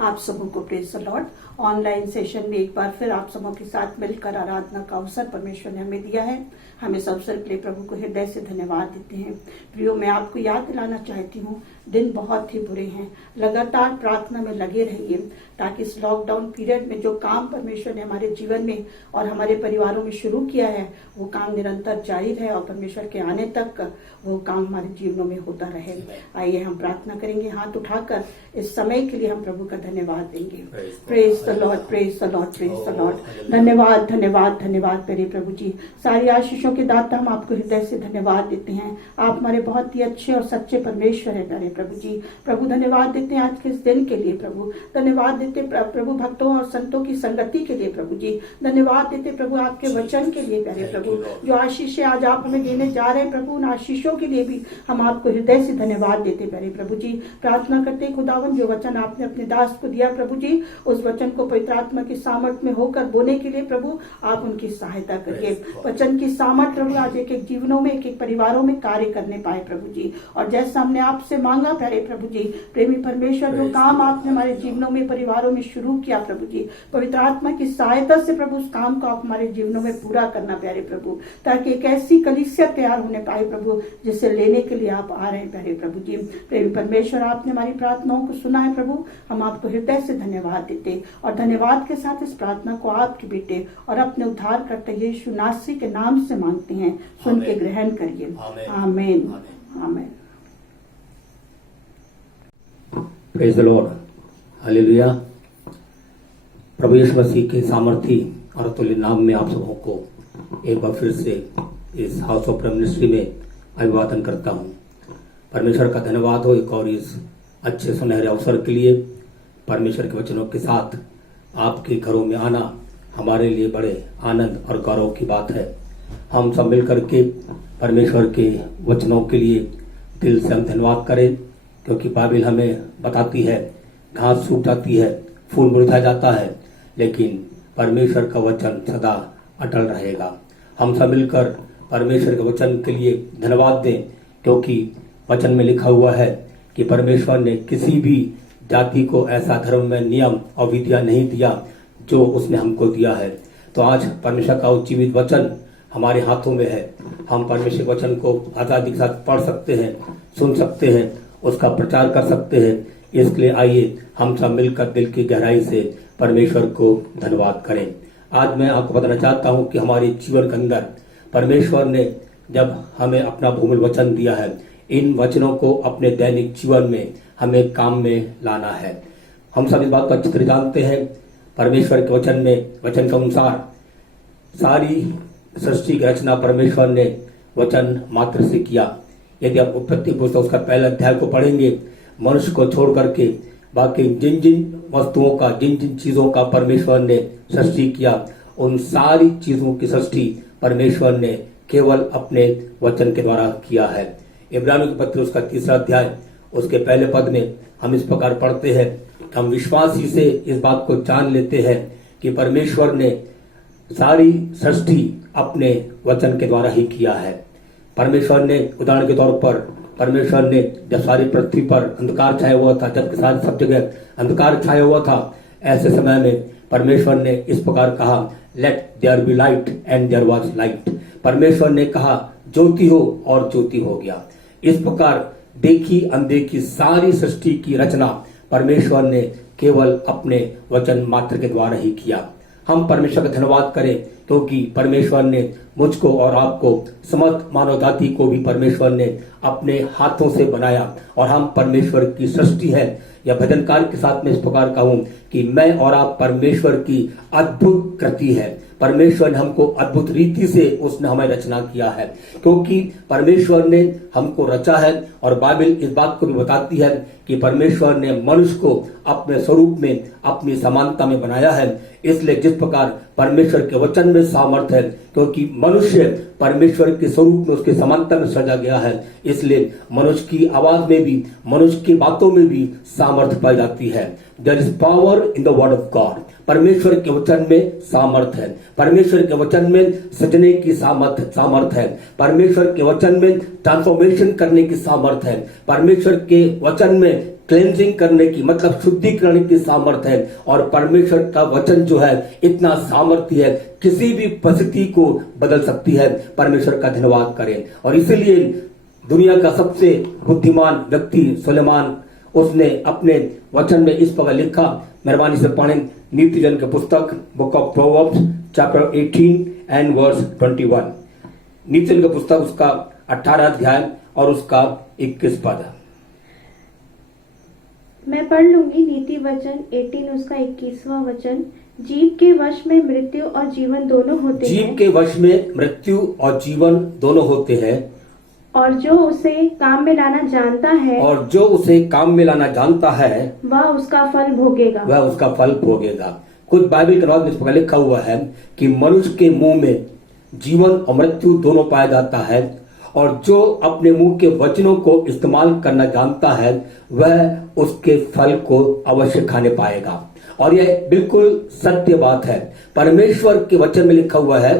आप सबों को praise the Lord. Online session में एक बार फिर आप सबों के साथ मिलकर आराधना का अवसर परमेश्वर ने हमें दिया है। हम इस अवसर के लिए प्रभु को हृदय से धन्यवाद देते हैं। प्रियो, मैं आपको याद दिलाना चाहती हूँ, दिन बहुत ही बुरे हैं। लगातार प्रार्थना में लगे रहिए ताकि इस लॉकडाउन पीरियड में जो काम परमेश्वर ने हमारे जीवन में और हमारे परिवारों में शुरू किया है वो काम निरंतर जारी रहे और परमेश्वर के आने तक वो काम हमारे जीवनों में होता रहे। आइए हम प्रार्थना करेंगे, हाथ उठाकर इस समय के लिए हम प्रभु का धन्यवाद देंगे। Praise the Lord, praise the Lord, praise the Lord. धन्यवाद धन्यवाद धन्यवाद मेरे प्रभु जी। सारी आशीषों के दाता हम आपको हृदय से धन्यवाद देते हैं। आप हमारे बहुत ही अच्छे और सच्चे परमेश्वर है प्यारे प्रभु जी। प्रभु धन्यवाद देते हैं आज के इस दिन के लिए प्रभु। धन्यवाद देते प्रभु भक्तों और संतों की संगति के लिए प्रभु जी। धन्यवाद देते प्रभु आपके वचन के लिए प्यारे प्रभु। जो आशीष आज आप हमें देने जा रहे हैं प्रभु, उन आशीषों के लिए भी हम आपको हृदय से धन्यवाद देते प्यारे प्रभु जी। प्रार्थना करते खुदावन, जो वचन आपने अपने दास को दिया प्रभु जी, उस वचन को पवित्र आत्मा की सामर्थ में होकर बोने के लिए प्रभु आप उनकी सहायता करिए। वचन की सामर्थ प्रभु आज एक एक जीवनों में, एक एक परिवारों में कार्य करने पाए प्रभु जी। और जैसा हमने आपसे मांगा प्यारे प्रभु जी, प्रेमी परमेश्वर, जो काम आपने हमारे जीवनों में, परिवारों में शुरू किया प्रभु जी, पवित्र आत्मा की सहायता से प्रभु उस काम को आप हमारे जीवनों में पूरा करना प्यारे प्रभु, ताकि एक ऐसी कलीसिया तैयार होने पाए प्रभु जिसे लेने के लिए आप आ रहे हैं प्यारे प्रभु जी। प्रेमी परमेश्वर, आपने हमारी प्रार्थनाओं को सुना है प्रभु, हम आपको हृदय से धन्यवाद देते और धन्यवाद के साथ इस प्रार्थना को आपके बेटे और अपने उद्धार करते यीशु नासरी के नाम से मांगते हैं। सुन के ग्रहण करिए। आमीन आमीन। Praise the Lord, hallelujah. प्रभु यीशु मसीह के सामर्थी और अतुल्य नाम में आप सबों को एक बार फिर से इस हाउस ऑफ प्रेयर मिनिस्ट्री में अभिवादन करता हूं। परमेश्वर का धन्यवाद हो एक और इस अच्छे सुनहरे अवसर के लिए। परमेश्वर के वचनों के साथ आपके घरों में आना हमारे लिए बड़े आनंद और गौरव की बात है। हम सब मिलकर के परमेश्वर के वचनों के लिए दिल से हम धन्यवाद करें, क्योंकि बाइबल हमें बताती है घास सूख जाती है, फूल मुरझा जाता है, लेकिन परमेश्वर का वचन सदा अटल रहेगा। हम सब मिलकर परमेश्वर के वचन के लिए धन्यवाद दें, क्योंकि वचन में लिखा हुआ है कि परमेश्वर ने किसी भी जाति को ऐसा धर्म में नियम और विधियां नहीं दिया जो उसने हमको दिया है। तो आज परमेश्वर का जीवित वचन हमारे हाथों में है। हम परमेश्वर के वचन को आजादी के साथ पढ़ सकते हैं, सुन सकते हैं, उसका प्रचार कर सकते हैं। इसलिए आइए हम सब मिलकर दिल की गहराई से परमेश्वर को धन्यवाद करें। आज मैं आपको बताना चाहता हूं कि हमारे जीवन के अंदर परमेश्वर ने जब हमें अपना बहुमूल्य वचन दिया है, इन वचनों को अपने दैनिक जीवन में हमें काम में लाना है। हम सब इस बात को अच्छी तरह जानते हैं, परमेश्वर के वचन में, वचन के अनुसार सारी सृष्टि की रचना परमेश्वर ने वचन मात्र से किया। यदि आप उत्पत्ति पुस्तक उसका पहला अध्याय को पढ़ेंगे, मनुष्य को छोड़ करके बाकी जिन जिन वस्तुओं का, जिन जिन चीजों का परमेश्वर ने सृष्टि किया, उन सारी चीजों की सृष्टि परमेश्वर ने केवल अपने वचन के द्वारा किया है। इब्रानियों के पत्र उसका 3 अध्याय उसके पहले पद में हम इस प्रकार पढ़ते हैं, हम विश्वास ही से इस बात को जान लेते हैं कि परमेश्वर ने सारी सृष्टि अपने वचन के द्वारा ही किया है। परमेश्वर ने, उदाहरण के तौर पर, परमेश्वर ने जब सारी पृथ्वी पर अंधकार छाया हुआ था, जबकि सारी सब जगह अंधकार छाया हुआ था, ऐसे समय में परमेश्वर ने इस प्रकार कहा, let there be light, and there was light. परमेश्वर ने कहा ज्योति हो और ज्योति हो गया। इस प्रकार देखी अनदेखी सारी सृष्टि की रचना परमेश्वर ने केवल अपने वचन मात्र के द्वारा ही किया। हम परमेश्वर का धन्यवाद करें, क्योंकि परमेश्वर ने मुझको और आपको, समस्त मानव जाति को भी परमेश्वर ने अपने हाथों से बनाया और हम परमेश्वर की सृष्टि है। या भजनकार के साथ में इस प्रकार कहूं कि मैं और आप परमेश्वर की अद्भुत कृति है। परमेश्वर ने हमको अद्भुत रीति से उसने हमें रचना किया है, क्योंकि परमेश्वर ने हमको रचा है। और बाइबल इस बात को भी बताती है कि परमेश्वर ने मनुष्य को अपने स्वरूप में, अपनी समानता में बनाया है। इसलिए जिस प्रकार परमेश्वर के वचन में सामर्थ है, क्योंकि मनुष्य परमेश्वर के स्वरूप में, उसके समानता में सजा गया है, इसलिए मनुष्य की आवाज में भी, मनुष्य की बातों में भी सामर्थ पाई जाती है। There is power in the word of God. परमेश्वर के वचन में सामर्थ है। परमेश्वर के वचन में सजने की सामर्थ है। परमेश्वर के वचन में ट्रांसफॉर्मेशन करने की सामर्थ है। परमेश्वर के वचन में क्लेंजिंग करने की मतलब शुद्धिकरण की सामर्थ्य है। और परमेश्वर का वचन जो है इतना सामर्थ्य है, किसी भी परिस्थिति को बदल सकती है। परमेश्वर का धन्यवाद करें। और इसीलिए दुनिया का सबसे बुद्धिमान व्यक्ति सुलेमान, उसने अपने वचन में इस प्रकार लिखा। मेहरबानी से पढ़ें नीति जन की पुस्तक book of Proverbs chapter 18 and verse 21। नीति जन की पुस्तक उसका 18 अध्याय और उसका 21 पद। मैं पढ़ लूंगी नीति वचन 18 उसका 21वां वचन। जीव के वश में मृत्यु और जीवन दोनों होते हैं। जीव के वश में मृत्यु और जीवन दोनों होते हैं। और जो उसे काम में लाना जानता है, और जो उसे काम में लाना जानता है, वह उसका फल भोगेगा। वह उसका फल भोगेगा। कुछ बाइबल के अनुवाद में इस प्रकार लिखा हुआ है कि मनुष्य के मुंह में जीवन और मृत्यु दोनों पाया जाता है, और जो अपने मुंह के वचनों को इस्तेमाल करना जानता है वह उसके फल को अवश्य खाने पाएगा। और यह बिल्कुल सत्य बात है। परमेश्वर के वचन में लिखा हुआ है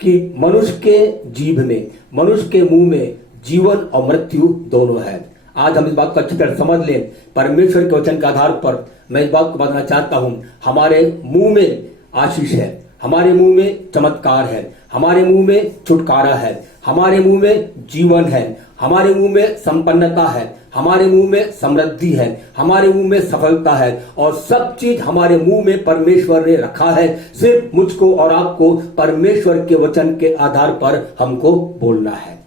कि मनुष्य के जीभ में, मनुष्य के मुंह में जीवन और मृत्यु दोनों है। आज हम इस बात को अच्छी तरह समझ लें। परमेश्वर के वचन के आधार पर मैं इस बात को बताना चाहता हूं, हमारे मुंह में आशीष है, हमारे मुंह में चमत्कार है, हमारे मुंह में छुटकारा है, हमारे मुंह में जीवन है, हमारे मुंह में संपन्नता है, हमारे मुंह में समृद्धि है, हमारे मुंह में सफलता है। और सब चीज हमारे मुंह में परमेश्वर ने रखा है। सिर्फ मुझको और आपको परमेश्वर के वचन के आधार पर हमको बोलना है,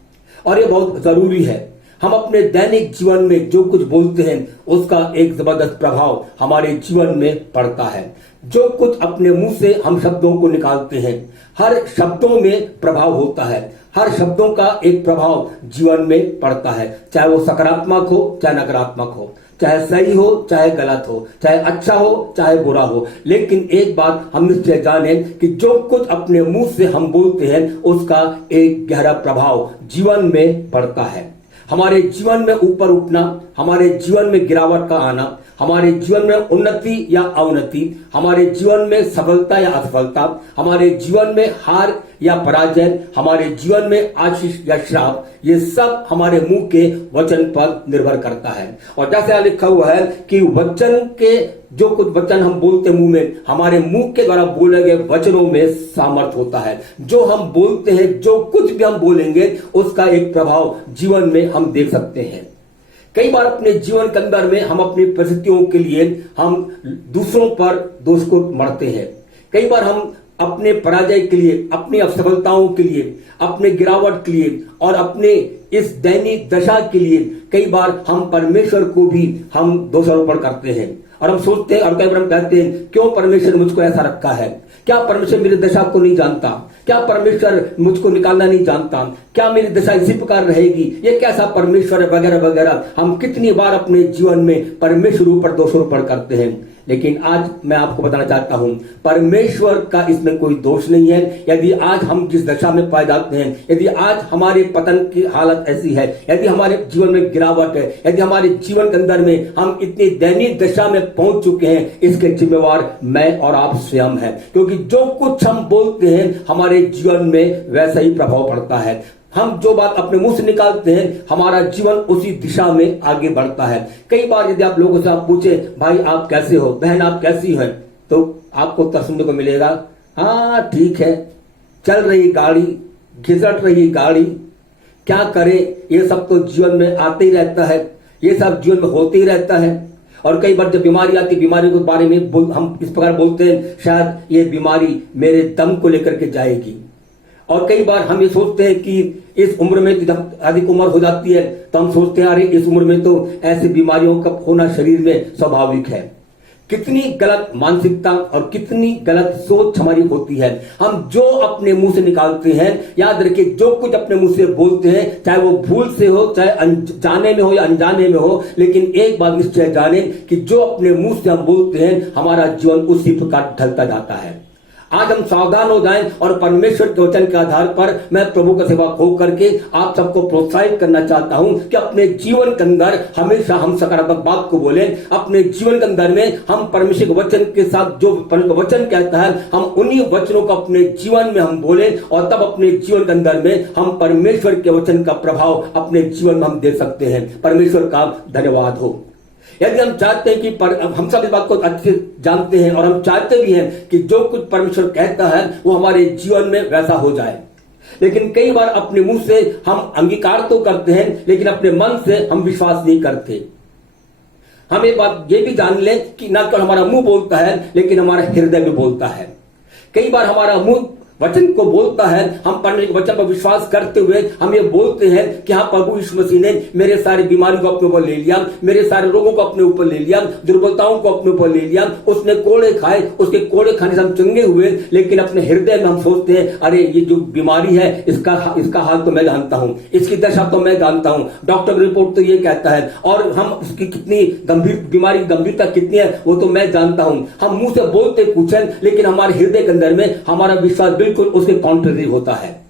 और ये बहुत जरूरी है। हम अपने दैनिक जीवन में जो कुछ बोलते हैं उसका एक जबरदस्त प्रभाव हमारे जीवन में पड़ता है। जो कुछ अपने मुंह से हम शब्दों को निकालते हैं, हर शब्दों में प्रभाव होता है। हर शब्दों का एक प्रभाव जीवन में पड़ता है, चाहे वो सकारात्मक हो चाहे नकारात्मक हो, चाहे सही हो चाहे गलत हो, चाहे अच्छा हो चाहे बुरा हो। लेकिन एक बात हम निश्चय जाने कि जो कुछ अपने मुंह से हम बोलते हैं उसका एक गहरा प्रभाव जीवन में पड़ता है। हमारे जीवन में ऊपर उठना, हमारे जीवन में गिरावट का आना, हमारे जीवन में उन्नति या अवनति, हमारे जीवन में सफलता या असफलता, हमारे जीवन में हार या पराजय, हमारे जीवन में आशीष या श्राप, ये सब हमारे मुंह के वचन पर निर्भर करता है। और जैसा लिखा हुआ है कि वचन के जो कुछ वचन हम बोलते मुंह में, हमारे मुंह के द्वारा बोले गए वचनों में सामर्थ होता है। जो हम बोलते हैं, जो कुछ भी हम बोलेंगे उसका एक प्रभाव जीवन में हम देख सकते हैं। कई बार अपने जीवन के अंदर में हम अपनी परिस्थितियों के लिए हम दूसरों पर दोष को मढ़ते हैं। कई बार हम अपने पराजय के लिए, अपनी असफलताओं के लिए, अपने गिरावट के लिए और अपने इस दैनिक दशा के लिए कई बार हम परमेश्वर को भी हम दोषारोपण करते हैं। और हम सोचते हैं और कई बार हम कहते हैं क्यों परमेश्वर मुझको ऐसा रखा है? क्या परमेश्वर मेरी दशा को नहीं जानता? क्या परमेश्वर मुझको निकालना नहीं जानता? क्या मेरी दशा इसी प्रकार रहेगी? ये कैसा परमेश्वर है? वगैरह वगैरह। हम कितनी बार अपने जीवन में परमेश्वर ऊपर दोषारोपण करते हैं। लेकिन आज मैं आपको बताना चाहता हूं, परमेश्वर का इसमें कोई दोष नहीं है। यदि आज हम जिस दशा में पाए जाते हैं, यदि आज हमारे पतन की हालत ऐसी है, यदि हमारे जीवन में गिरावट है, यदि हमारे जीवन के अंदर में हम इतनी दयनीय दशा में पहुंच चुके हैं, इसके जिम्मेवार मैं और आप स्वयं हैं। क्योंकि जो कुछ हम बोलते हैं हमारे जीवन में वैसा ही प्रभाव पड़ता है। हम जो बात अपने मुंह से निकालते हैं हमारा जीवन उसी दिशा में आगे बढ़ता है। कई बार यदि आप लोगों से आप पूछे भाई आप कैसे हो, बहन आप कैसी हैं, तो आपको उत्तर सुनने को मिलेगा हाँ ठीक है, चल रही गाड़ी, घिसट रही गाड़ी, क्या करें, ये सब तो जीवन में आते ही रहता है, ये सब जीवन में होते ही रहता है। और कई बार जब बीमारी आती, बीमारी के बारे में हम इस प्रकार बोलते हैं शायद ये बीमारी मेरे दम को लेकर के जाएगी। और कई बार हम ये सोचते हैं कि इस उम्र में जब अधिक उम्र हो जाती है तो हम सोचते हैं अरे इस उम्र में तो ऐसी बीमारियों का होना शरीर में स्वाभाविक है। कितनी गलत मानसिकता और कितनी गलत सोच हमारी होती है। हम जो अपने मुंह से निकालते हैं, याद रखिए जो कुछ अपने मुंह से बोलते हैं, चाहे वो भूल से हो, चाहे जाने में हो या अनजाने में हो, लेकिन एक बात निश्चय जाने कि जो अपने मुंह से हम बोलते हैं हमारा जीवन उसी प्रकार ढलता जाता है। आज हम सावधान हो जाएं और परमेश्वर के वचन के आधार पर मैं प्रभु का सेवक होकर के आप सबको प्रोत्साहित करना चाहता हूं कि अपने जीवन के अंदर हमेशा हम सकारात्मक बात को बोलें। अपने जीवन के अंदर में हम परमेश्वर के वचन के साथ जो वचन कहता है हम उन्हीं वचनों को अपने जीवन में हम बोलें, और तब अपने जीवन के अंदर में हम परमेश्वर के वचन का प्रभाव अपने जीवन में हम दे सकते हैं। परमेश्वर का धन्यवाद हो। यदि हम चाहते हैं कि हम सब इस बात को अच्छे से जानते हैं और हम चाहते भी हैं कि जो कुछ परमेश्वर कहता है वो हमारे जीवन में वैसा हो जाए, लेकिन कई बार अपने मुंह से हम अंगीकार तो करते हैं लेकिन अपने मन से हम विश्वास नहीं करते। हम एक बात ये भी जान लें कि ना केवल हमारा मुंह बोलता है लेकिन हमारा हृदय भी बोलता है। कई बार हमारा मुंह वचन को बोलता है, हम परमेश्वर के वचन पर विश्वास करते हुए हम ये बोलते हैं कि हाँ प्रभु यीशु मसीह ने मेरे सारी बीमारी को अपने ऊपर ले लिया, मेरे सारे रोगों को अपने ऊपर ले लिया, दुर्बलताओं को अपने ऊपर ले लिया, उसने कोड़े खाए, उसके कोड़े खाने से हम चंगे हुए। लेकिन अपने हृदय में हम सोचते हैं अरे ये जो बीमारी है इसका हाल तो मैं जानता हूं, इसकी दशा तो मैं जानता हूं, डॉक्टर रिपोर्ट तो ये कहता है, और हम उसकी कितनी गंभीर बीमारी गंभीरता कितनी है वो तो मैं जानता हूं। हम मुंह से बोलते कुछ है लेकिन हमारे हृदय के अंदर में हमारा विश्वास बिल्कुल उसके कॉन्ट्ररी होता है।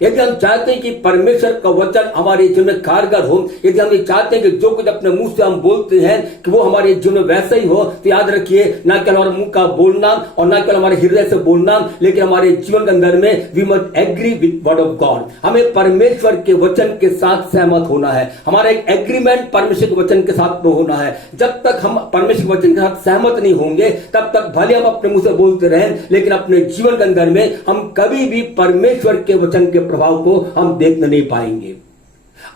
यदि हम चाहते हैं कि परमेश्वर का वचन हमारे जीवन में कारगर हो, यदि हम ये चाहते हैं कि जो कुछ अपने मुंह से हम बोलते हैं कि वो हमारे जीवन में वैसा ही हो, तो याद रखिए ना केवल हमारे मुंह का बोलना और ना केवल हमारे हृदय से बोलना, लेकिन हमारे जीवन के अंदर में we must agree with word of God. हमें परमेश्वर के वचन के साथ सहमत होना है, हमारा एक एग्रीमेंट परमेश्वर के वचन के साथ में होना है। जब तक हम परमेश्वर के वचन के साथ सहमत नहीं होंगे तब तक भले हम अपने मुंह से बोलते रहें लेकिन अपने जीवन के अंदर में हम कभी भी परमेश्वर के वचन के प्रभाव को हम देख नहीं पाएंगे।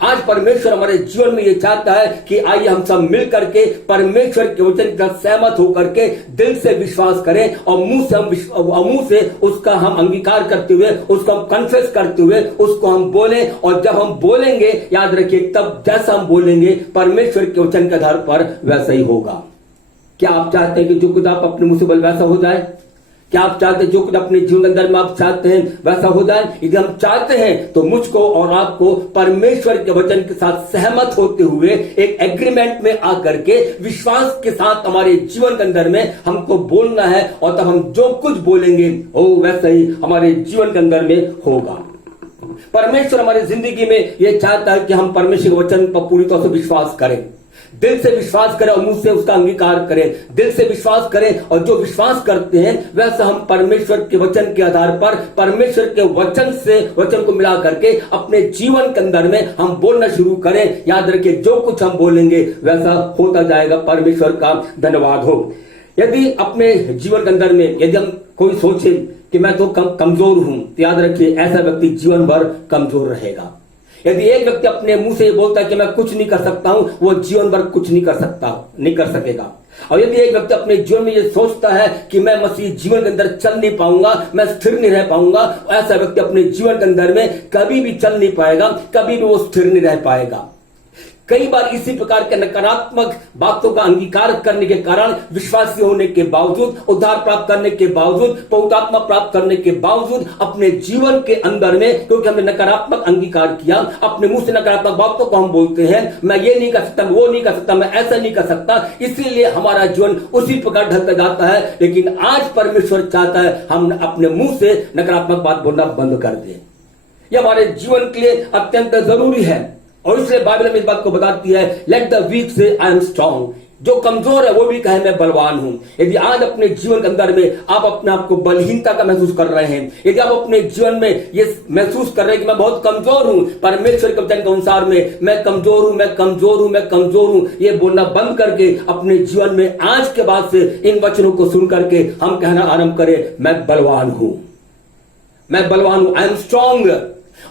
आज परमेश्वर हमारे जीवन में ये चाहता है कि आइए हम सब मिल करके परमेश्वर के वचन के साथ सहमत होकर के दिल से विश्वास करें और मुंह से उसका हम अंगीकार करते हुए, उसको हम कन्फेस करते हुए उसको हम बोलें। और जब हम बोलेंगे याद रखिए तब जैसा हम बोलेंगे परमेश्वर के वचन के आधार पर वैसा ही होगा। क्या आप चाहते हैं कि जो कुछ आप अपने मुंह से बोले वैसा हो जाए? क्या आप चाहते हैं जो कुछ अपने जीवन के अंदर में आप चाहते हैं वैसा हो जाए? यदि हम चाहते हैं तो मुझको और आपको परमेश्वर के वचन के साथ सहमत होते हुए एक एग्रीमेंट में आकर के विश्वास के साथ हमारे जीवन के अंदर में हमको बोलना है, और तब हम जो कुछ बोलेंगे वो वैसा ही हमारे जीवन के अंदर में होगा। परमेश्वर हमारी जिंदगी में यह चाहता है कि हम परमेश्वर के वचन पर पूरी तरह से विश्वास करें, दिल से विश्वास करें और मुंह से उसका अंगीकार करें। दिल से विश्वास करें और जो विश्वास करते हैं वैसा हम परमेश्वर के वचन के आधार पर परमेश्वर के वचन को मिला करके अपने जीवन के अंदर में हम बोलना शुरू करें। याद रखिए जो कुछ हम बोलेंगे वैसा होता जाएगा। परमेश्वर का धन्यवाद हो। यदि अपने जीवन के अंदर में यदि हम कोई सोचे कि मैं तो कमजोर हूं, तो याद रखिए ऐसा व्यक्ति जीवन भर कमजोर रहेगा। यदि एक व्यक्ति अपने मुंह से बोलता है कि मैं कुछ नहीं कर सकता हूं, वो जीवन भर कुछ नहीं कर सकेगा। और यदि एक व्यक्ति अपने जीवन में ये सोचता है कि मैं मसीह जीवन के अंदर चल नहीं पाऊंगा, मैं स्थिर नहीं रह पाऊंगा, ऐसा व्यक्ति अपने जीवन के अंदर में कभी भी चल नहीं पाएगा, कभी भी वो स्थिर नहीं रह पाएगा। कई बार इसी प्रकार के नकारात्मक बातों का अंगीकार करने के कारण, विश्वासी होने के बावजूद, उद्धार प्राप्त करने के बावजूद, पवित्र आत्मा प्राप्त करने के बावजूद अपने जीवन के अंदर में, क्योंकि हमने नकारात्मक अंगीकार किया, अपने मुंह से नकारात्मक बातों को हम बोलते हैं, मैं ये नहीं कर सकता, वो नहीं कर सकता, मैं ऐसा नहीं कर सकता, इसीलिए हमारा जीवन उसी प्रकार ढलता जाता है। लेकिन आज परमेश्वर चाहता है हम अपने मुंह से नकारात्मक बात बोलना बंद कर दें। यह हमारे जीवन के लिए अत्यंत जरूरी है। और इसलिए बाइबल में इस बात को बताती है, लेट द वीक से आई एम स्ट्रांग। जो कमजोर है वो भी कहे मैं बलवान हूं। यदि आज अपने जीवन के अंदर में आप अपने आप को बलहीनता का महसूस कर रहे हैं, यदि आप अपने जीवन में ये महसूस कर रहे हैं कि मैं बहुत कमजोर हूं, परमेश्वर के वचन के अनुसार में मैं कमजोर हूं, मैं कमजोर हूं, मैं कमजोर हूं, ये बोलना बंद करके अपने जीवन में आज के बाद से इन वचनों को सुन करके हम कहना आरंभ करें, मैं बलवान हूं, मैं बलवान हूं, आई एम स्ट्रांग।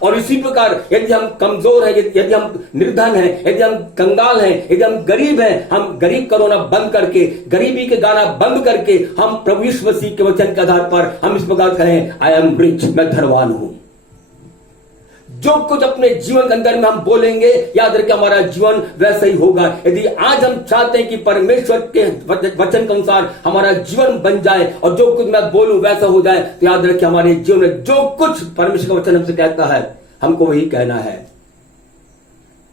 और इसी प्रकार यदि हम कमजोर हैं, यदि हम निर्धन हैं, यदि हम कंगाल हैं, यदि हम गरीब हैं, हम गरीब का रोना बंद करके, गरीबी के गाना बंद करके हम प्रभु यीशु मसीह के वचन के आधार पर हम इस प्रकार कहें, आई एम रिच, मैं धनवान हूं। जो कुछ अपने जीवन के अंदर में हम बोलेंगे, याद रखें हमारा जीवन वैसा ही होगा। यदि आज हम चाहते हैं कि परमेश्वर के वचन के अनुसार हमारा जीवन बन जाए और जो कुछ मैं बोलूं वैसा हो जाए, तो याद रखें हमारे जीवन में जो कुछ परमेश्वर का वचन हमसे कहता है हमको वही कहना है।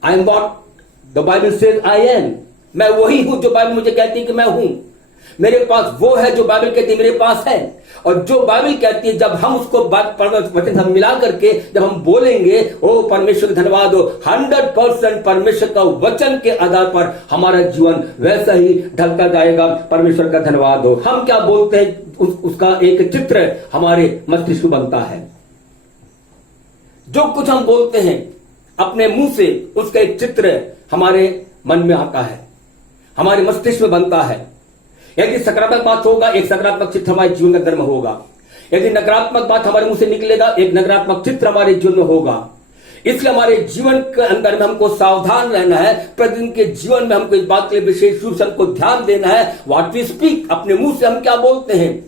I am what the Bible says I am. मैं वही हूं जो बाइबल मुझे कहती है कि मैं हूं। मेरे पास वो है जो बाइबल कहती है मेरे पास है। और जो बाइबल कहती है जब हम उसको वचन हम मिला करके जब हम बोलेंगे, ओ परमेश्वर धन्यवाद हो, 100% परमेश्वर का वचन के आधार पर हमारा जीवन वैसा ही ढलता जाएगा। परमेश्वर का धन्यवाद हो। हम क्या बोलते हैं उसका एक चित्र हमारे मस्तिष्क में बनता है। जो कुछ हम बोलते हैं अपने मुंह से उसका एक चित्र हमारे मन में आता है। हमारे मस्तिष्क में बनता है। यदि सकारात्मक बात होगा, एक सकारात्मक चित्र हमारे जीवन के अंदर में होगा। यदि नकारात्मक बात हमारे मुंह से निकलेगा, एक नकारात्मक चित्र हमारे जीवन में होगा। इसलिए हमारे जीवन के अंदर में हमको सावधान रहना है। प्रतिदिन के जीवन में हमको इस बात के लिए विशेष रूप से हमको ध्यान देना है, व्हाट वी स्पीक, अपने मुंह से हम क्या बोलते हैं।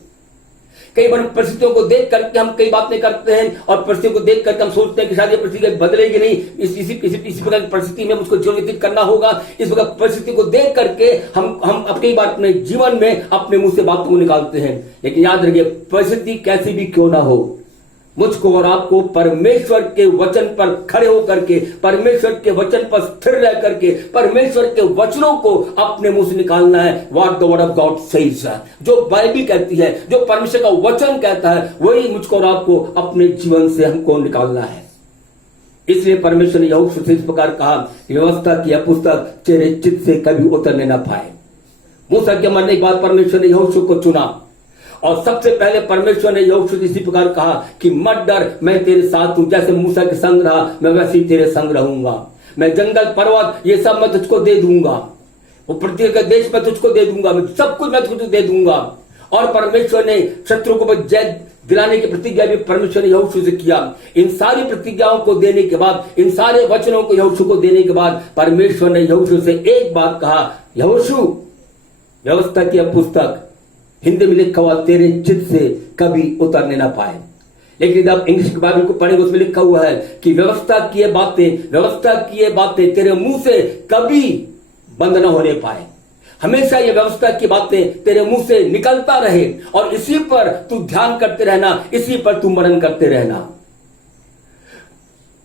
कई बार परिस्थितियों को देख करके हम कई बातें करते हैं और परिस्थितियों को देख करके हम सोचते हैं कि शायद ये परिस्थिति बदलेगी नहीं, इसी प्रकार की परिस्थिति में मुझको जीवन व्यतीत करना होगा। इस प्रकार परिस्थिति को देख करके हम कई बार अपने जीवन में अपने मुंह से बातों को निकालते हैं। लेकिन याद रखिए, परिस्थिति कैसी भी क्यों ना हो, मुझको और आपको परमेश्वर के वचन पर खड़े होकर के, परमेश्वर के वचन पर स्थिर रह करके, परमेश्वर के वचनों को अपने मुंह से निकालना है। What the word of God says, जो बाइबल कहती है, जो परमेश्वर का वचन कहता है, वही मुझको और आपको अपने जीवन से हमको निकालना है। इसलिए परमेश्वर ने यहोशू से इस प्रकार कहा, व्यवस्था की यह पुस्तक तेरे चित्त से कभी उतरने न पाए। मूसा के मरने के बाद परमेश्वर ने यहोशू को चुना और सबसे पहले परमेश्वर ने यहोशू से इसी प्रकार कहा कि मत डर, मैं तेरे साथ हूं। जैसे मूसा के संग रहा, मैं वैसे ही तेरे संग रहूंगा। मैं जंगल, पर्वत, ये सब मैं तुझको दे दूंगा। वो पृथ्वी का देश मैं तुझको दे दूंगा, मैं सब कुछ मैं तुझको दे दूंगा। और परमेश्वर ने शत्रु को जय दिलाने की प्रतिज्ञा भी परमेश्वर ने यहोशू से किया। इन सारी प्रतिज्ञाओं को देने के बाद, इन सारे वचनों को यहोशू को देने के बाद परमेश्वर ने यहोशू से एक बात कहा, यहोशू, व्यवस्था की यह पुस्तक, हिंदी में लिखा हुआ, तेरे चित्त से कभी उतरने ना पाए। लेकिन जब इंग्लिश की बाइबल को पढ़ेंगे उसमें लिखा हुआ है कि व्यवस्था की ये बातें तेरे मुंह से कभी बंद न होने पाए। हमेशा ये व्यवस्था की बातें तेरे मुंह से निकलता रहे और इसी पर तू ध्यान करते रहना, इसी पर तू मनन करते रहना।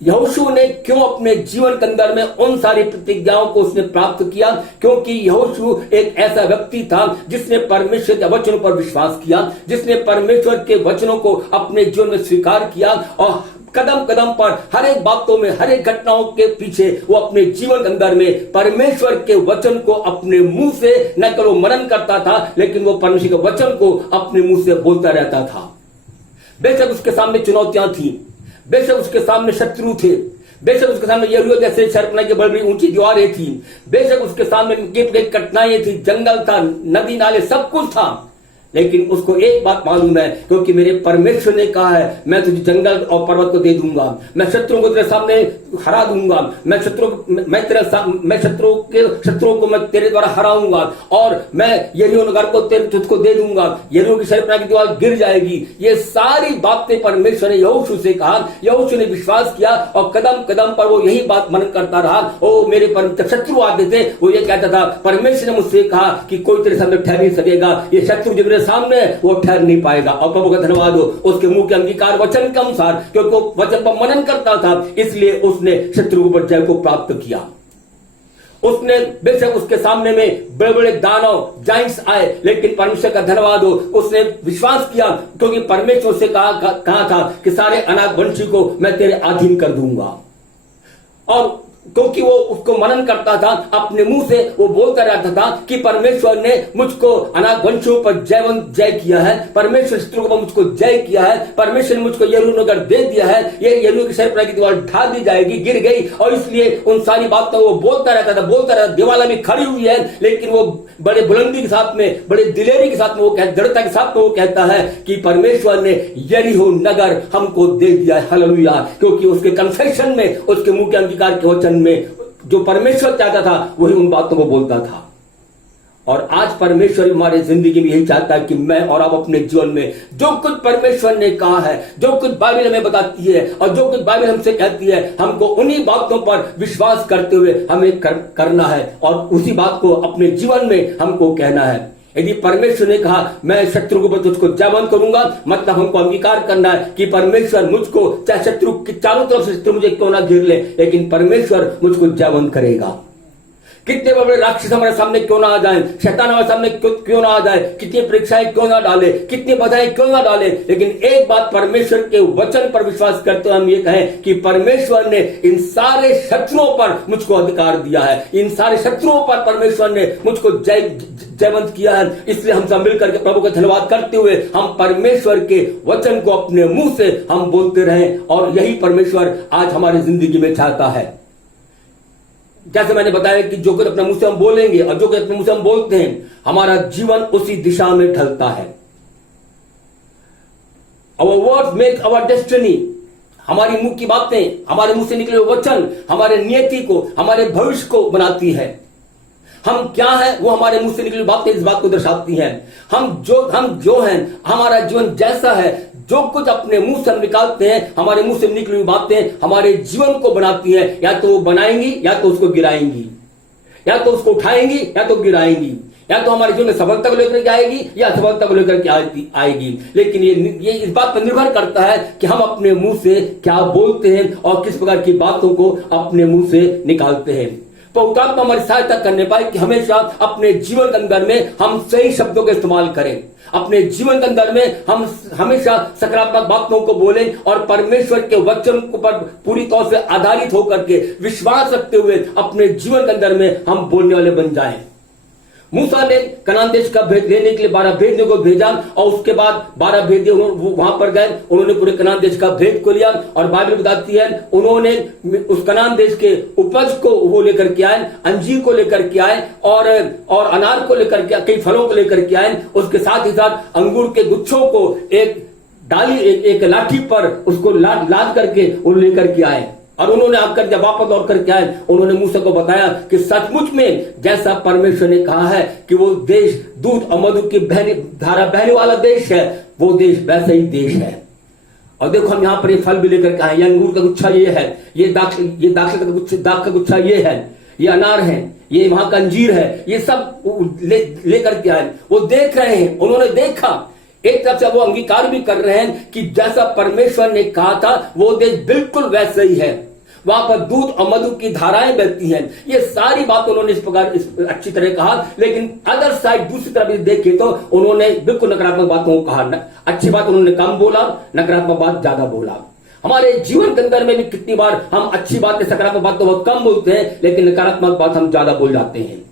यहोशू ने क्यों अपने जीवन के अंदर में उन सारी प्रतिज्ञाओं को उसने प्राप्त किया? क्योंकि यहोशू एक ऐसा व्यक्ति था जिसने परमेश्वर के वचनों पर विश्वास किया, जिसने परमेश्वर के वचनों को अपने जीवन में स्वीकार किया और कदम कदम पर, हर एक बातों में, हर एक घटनाओं के पीछे वो अपने जीवन के अंदर में परमेश्वर के वचन को अपने मुंह से न केवल मनन करता था, लेकिन वो परमेश्वर के वचन को अपने मुंह से बोलता रहता था। बेशक उसके सामने चुनौतियां थी, बेशक उसके सामने शत्रु थे, बेशक उसके सामने यरीहो जैसे शहर की बड़ी बड़ी ऊंची दीवारें थी, बेशक उसके सामने कठिनाइयां थी, जंगल था, नदी नाले सब कुछ था, लेकिन उसको एक बात मालूम है, क्योंकि मेरे परमेश्वर ने कहा है, मैं तुझे जंगल और पर्वत को दे दूंगा, मैं शत्रुओं को तेरे सामने हरा दूंगा, मैं शत्रुओं को मैं तेरे द्वारा हराऊंगा और मैं यरीहो नगर को तुझको दे दूंगा, यरीहो की शहर की दीवार गिर जाएगी। ये सारी बातें परमेश्वर ने यहोशू से कहा। यहोशू ने विश्वास किया और कदम कदम पर वो यही बात मनन करता रहा। ओ मेरे शत्रु आते थे, वो ये कहता था, परमेश्वर ने मुझसे कहा कि कोई तेरे सामने ठहर नहीं सकेगा, ये शत्रु जो मेरे सामने वो ठहर नहीं पाएगा। और प्रभु का धन्यवाद हो, उसके मुंह के अंगीकार वचन के अनुसार, क्योंकि वो वचन पर मनन करता था, इसलिए उसने शत्रु पर जय को प्राप्त किया। उसने बेशक उसके सामने में बड़े बड़े दानव जाइंट्स आए, लेकिन परमेश्वर का धन्यवाद हो, उसने विश्वास किया, क्योंकि परमेश्वर से कहा था कि सारे अनाथ वंशी को मैं तेरे अधीन कर दूंगा। और क्योंकि वो उसको मनन करता था, अपने मुंह से वो बोलता रहता था कि परमेश्वर ने मुझको अनाथ वंशों पर जय किया है, परमेश्वर शत्रुओं पर मुझको जय किया है, परमेश्वर ने मुझको यरीहो नगर दे दिया है, ये यरीहो की शहर की दीवार ढा दी जाएगी, गिर गई। और इसलिए उन सारी बातों वो बोलता रहता था। दीवार भी खड़ी हुई है, लेकिन वो बड़े बुलंदी के साथ में, बड़े दिलेरी के साथ में, वो दृढ़ता के साथ में वो कहता है कि परमेश्वर ने यरीहो नगर हमको दे दिया है। हालेलुया। क्योंकि उसके कन्फेशन में, उसके मुंह के अंगीकार के वचन में जो परमेश्वर चाहता था, वही उन बातों को बोलता था। और आज परमेश्वर हमारे जिंदगी में यही चाहता है कि मैं और आप अपने जीवन में जो कुछ परमेश्वर ने कहा है, जो कुछ बाइबल हमें बताती है और जो कुछ बाइबल हमसे कहती है, हमको उन्हीं बातों पर विश्वास करते हुए हमें करना है और उसी बात को अपने जीवन में हमको कहना है। यदि परमेश्वर ने कहा मैं शत्रु को तुझको जयवंत करूंगा, मतलब हमको अंगीकार करना है कि परमेश्वर मुझको, चाहे शत्रु की चारों तरफ से शत्रु मुझे क्यों ना घेर ले, लेकिन परमेश्वर मुझको जयवंत करेगा। कितने बड़े राक्षस हमारे सामने क्यों ना आ जाए, शैतान हमारे सामने क्यों ना आ जाए, कितनी परीक्षाएं क्यों ना डाले, कितनी बाधाएं क्यों ना डाले, लेकिन एक बात परमेश्वर के वचन पर विश्वास करते हुए हम ये कहें कि परमेश्वर ने इन सारे शत्रुओं पर मुझको अधिकार दिया है, इन सारे शत्रुओं पर परमेश्वर ने मुझको जयवंत किया है। इसलिए हम सब मिलकर के प्रभु का धन्यवाद करते हुए हम परमेश्वर के वचन को अपने मुंह से हम बोलते रहें, और यही परमेश्वर आज हमारी जिंदगी में चाहता है। जैसे मैंने बताया कि जो कुछ अपने मुंह से हम बोलेंगे और जो कुछ अपने मुंह से हम बोलते हैं, हमारा जीवन उसी दिशा में ढलता है। Our words make our destiny। हमारी मुंह की बातें, हमारे मुंह से निकले हुए वचन हमारे नियति को, हमारे भविष्य को बनाती है। हम क्या है वो हमारे मुंह से निकली बातें इस बात को दर्शाती हैं। हम जो हैं, हमारा जीवन जैसा है, जो कुछ अपने मुंह से हम निकालते हैं, हमारे मुंह से निकली हुई बातें हमारे जीवन को बनाती हैं। या तो वो बनाएंगी या तो उसको गिराएंगी, या तो उसको उठाएंगी या तो गिराएंगी, या तो हमारे जीवन में सफलता को लेकर के आएगी या असफलता को लेकर के आएगी। लेकिन ये इस बात पर निर्भर करता है कि हम अपने मुंह से क्या बोलते हैं और किस प्रकार की बातों को अपने मुंह से निकालते हैं। पवित्र आत्मा हमारी सहायता करने पाए कि हमेशा अपने जीवन के अंदर में हम सही शब्दों का इस्तेमाल करें। अपने जीवन के अंदर में हम हमेशा सकारात्मक बातों को बोलें और परमेश्वर के वचन पर पूरी तौर से आधारित होकर के विश्वास रखते हुए अपने जीवन के अंदर में हम बोलने वाले बन जाएं। मूसा ने कनान देश का भेद लेने के लिए 12 भेदियों को भेजा और उसके बाद 12 भेदिए वहां पर गए। उन्होंने पूरे कनान देश का भेद को लिया और बाइबल बताती है उन्होंने उस कनान देश के उपज को वो लेकर के आए, अंजीर को लेकर के आए और अनार को लेकर के, कई फलों को लेकर के आए। उसके साथ ही साथ अंगूर के गुच्छों को एक डाली एक लाठी पर उसको लाद करके उन लेकर के आए और उन्होंने आकर जब वापस लौट करके आए, उन्होंने मूसा को बताया कि सचमुच में जैसा परमेश्वर ने कहा है कि वो देश दूध और मधु की धारा बहने वाला देश है, वो देश वैसा ही देश है। और देखो हम यहाँ पर ये फल भी लेकर के आए, ये अंगूर का गुच्छा ये है, ये दाख का गुच्छा ये है, ये अनार है, ये वहां का अंजीर है, ये सब लेकर के आए। वो देख रहे हैं, उन्होंने देखा, एक तरफ से वो अंगीकार भी कर रहे हैं कि जैसा परमेश्वर ने कहा था वो देश बिल्कुल वैसा ही है, वहां पर दूध और मधु की धाराएं बहती हैं। ये सारी बात उन्होंने इस प्रकार अच्छी तरह कहा। लेकिन अदर साइड दूसरी तरफ देखे तो उन्होंने बिल्कुल नकारात्मक बातों को कहा। अच्छी बात उन्होंने कम बोला, नकारात्मक बात ज्यादा बोला। हमारे जीवन के अंदर में भी कितनी बार हम अच्छी बातें, सकारात्मक बातें बहुत कम बोलते हैं, लेकिन नकारात्मक बात हम ज्यादा बोल जाते हैं।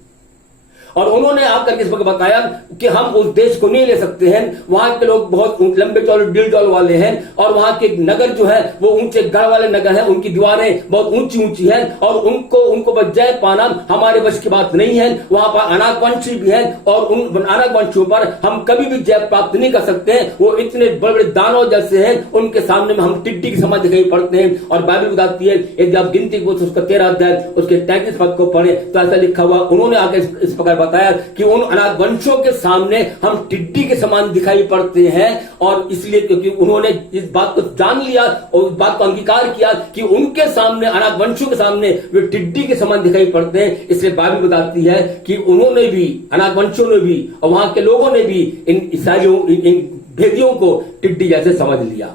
और उन्होंने आकर के इस वक्त बताया कि हम उस देश को नहीं ले सकते हैं, वहां के लोग बहुत लंबे चौड़े दिल डौल वाले हैं और वहां के नगर जो है वो ऊंचे गढ़ वाले नगर हैं, उनकी दीवारें बहुत ऊंची ऊंची हैं और उनको बस जय पाना हमारे वश की बात नहीं है। वहां पर अनाकवंशी भी हैं और उन अनाकवंशियों पर हम कभी भी जय प्राप्त नहीं कर सकते हैं। वो इतने बड़े बड़े दानव जैसे हैं, उनके सामने में हम टिड्डी की समान दिखाई पड़ते हैं। और बाइबल बताती है यदि आप गिनती को उसका 13 अध्याय उसके 33 पद को पढ़े तो ऐसा लिखा हुआ, उन्होंने आकर इस प्रकार बताया कि उन अनाथ वंशों के सामने हम टिड्डी के समान दिखाई पड़ते हैं। और इसलिए क्योंकि उन्होंने इस बात को जान लिया और इस बात को अंगीकार किया कि उनके सामने, अनाथ वंशों के सामने वे टिड्डी के समान दिखाई पड़ते हैं। इसलिए बाइबल बताती है कि उन्होंने भी, अनाथ वंशों ने भी और वहां के लोगों ने भी इन ईसाइयों, इन भेदियों को टिड्डी जैसे समझ लिया।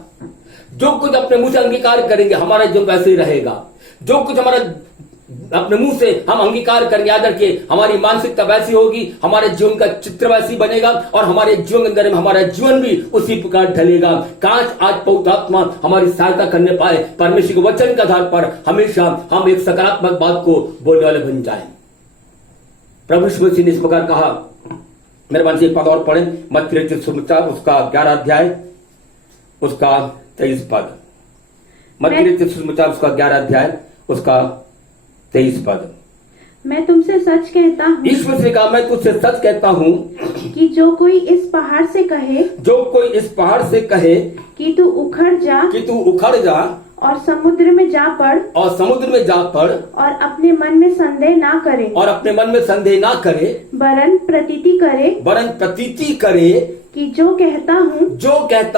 जो कुछ अपने मुंह से अंगीकार करेंगे हमारा जीवन वैसे ही रहेगा। जो कुछ हमारा अपने मुंह से हम अंगीकार करेंगे, याद रखिए हमारी मानसिकता वैसी होगी, हमारे जीवन का चित्र वैसी बनेगा और हमारे जीवन के अंदर में हमारा जीवन भी उसी प्रकार ढलेगा। काश आज पवित्र आत्मा हमारी सहायता करने पाए, परमेश्वर के वचन के आधार पर हमेशा हम एक सकारात्मक बात को बोलने वाले बन जाए। प्रभु यीशु मसीह ने इस प्रकार कहा, मेरे मन से एक पद और पढ़े, मत्ती सुसमाचार उसका 11 अध्याय उसका 23 पद। मत्ती सुसमाचार उसका 11 अध्याय उसका 23 पद। मैं तुमसे सच कहता हूँ, ईश्वर से कहा, मैं तुझसे सच कहता हूँ कि जो कोई इस पहाड़ से कहे, जो कोई इस पहाड़ से कहे कि तू उखड़ जा और समुद्र में जा पड़, और समुद्र में जा पड़, और अपने मन में संदेह ना करे, और अपने मन में संदेह ना करे, वरन प्रतीति करे कि जो कहता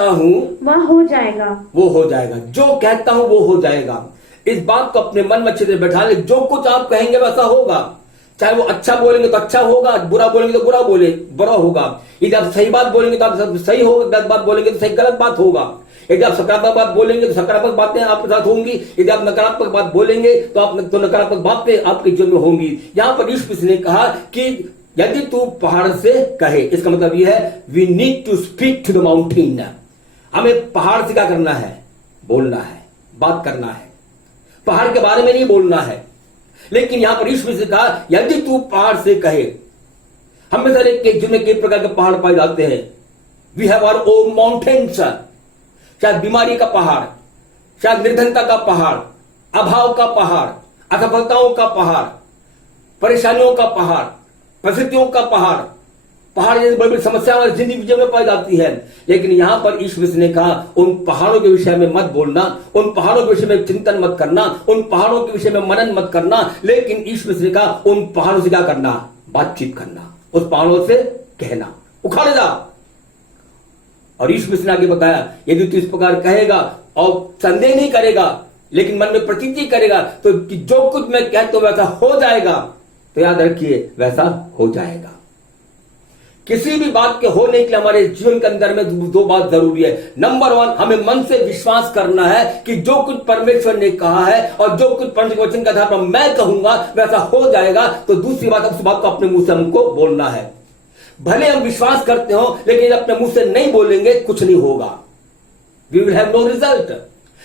हूँ वह हो जाएगा, वो हो जाएगा। जो कहता हूँ वो हो जाएगा। इस बात को अपने मन में अच्छे से बैठा ले। जो कुछ आप कहेंगे वैसा होगा। चाहे वो अच्छा बोलेंगे तो अच्छा होगा, बुरा बोलेंगे तो बुरा होगा। यदि आप सही बात बोलेंगे तो आप सही होगा, गलत बात बोलेंगे तो सही गलत बात होगा। यदि आप सकारात्मक बात बोलेंगे तो सकारात्मक बातें आपके साथ होंगी, यदि आप नकारात्मक बात बोलेंगे तो नकारात्मक बातें आपके जीवन में होंगी। यहाँ पर यीशु ने कहा कि यदि तू पहाड़ से कहे, इसका मतलब यह है we need to speak to the mountain. हमें पहाड़ से क्या करना है? बोलना है, बात करना है। पहाड़ के बारे में नहीं बोलना है। लेकिन यहां पर यीशु ने कहा यदि तू पहाड़ से कहे, हमेशा एक जीवन के प्रकार के पहाड़ पाए जाते हैं। We have our own mountains. शायद बीमारी का पहाड़, शायद निर्धनता का पहाड़, अभाव का पहाड़, असफलताओं का पहाड़, परेशानियों का पहाड़, परिस्थितियों का पहाड़ जैसी बड़ी बड़ी समस्याएं हमारी जिंदगी में पाई जाती है। लेकिन यहां पर यीशु मसीह ने कहा उन पहाड़ों के विषय में मत बोलना, उन पहाड़ों के विषय में चिंतन मत करना, उन पहाड़ों के विषय में मनन मत करना। लेकिन यीशु मसीह ने कहा उन पहाड़ों से क्या करना? बातचीत करना, उस पहाड़ों से कहना, उखाड़े जा। और यीशु मसीह ने आगे बताया यदि तू इस प्रकार कहेगा और संदेह नहीं करेगा लेकिन मन में प्रतीति करेगा तो कि जो कुछ मैं कहता हूं वैसा हो जाएगा, तो याद रखिए वैसा हो जाएगा। किसी भी बात के होने के लिए हमारे जीवन के अंदर में दो बात जरूरी है। नंबर 1, हमें मन से विश्वास करना है कि जो कुछ परमेश्वर ने कहा है और जो कुछ परमेश्वर के वचन के आधार पर मैं कहूंगा वैसा हो जाएगा। तो दूसरी बात, उस बात को अपने मुंह से हमको बोलना है। भले हम विश्वास करते हो लेकिन यदि अपने मुंह से नहीं बोलेंगे कुछ नहीं होगा, we will have no result.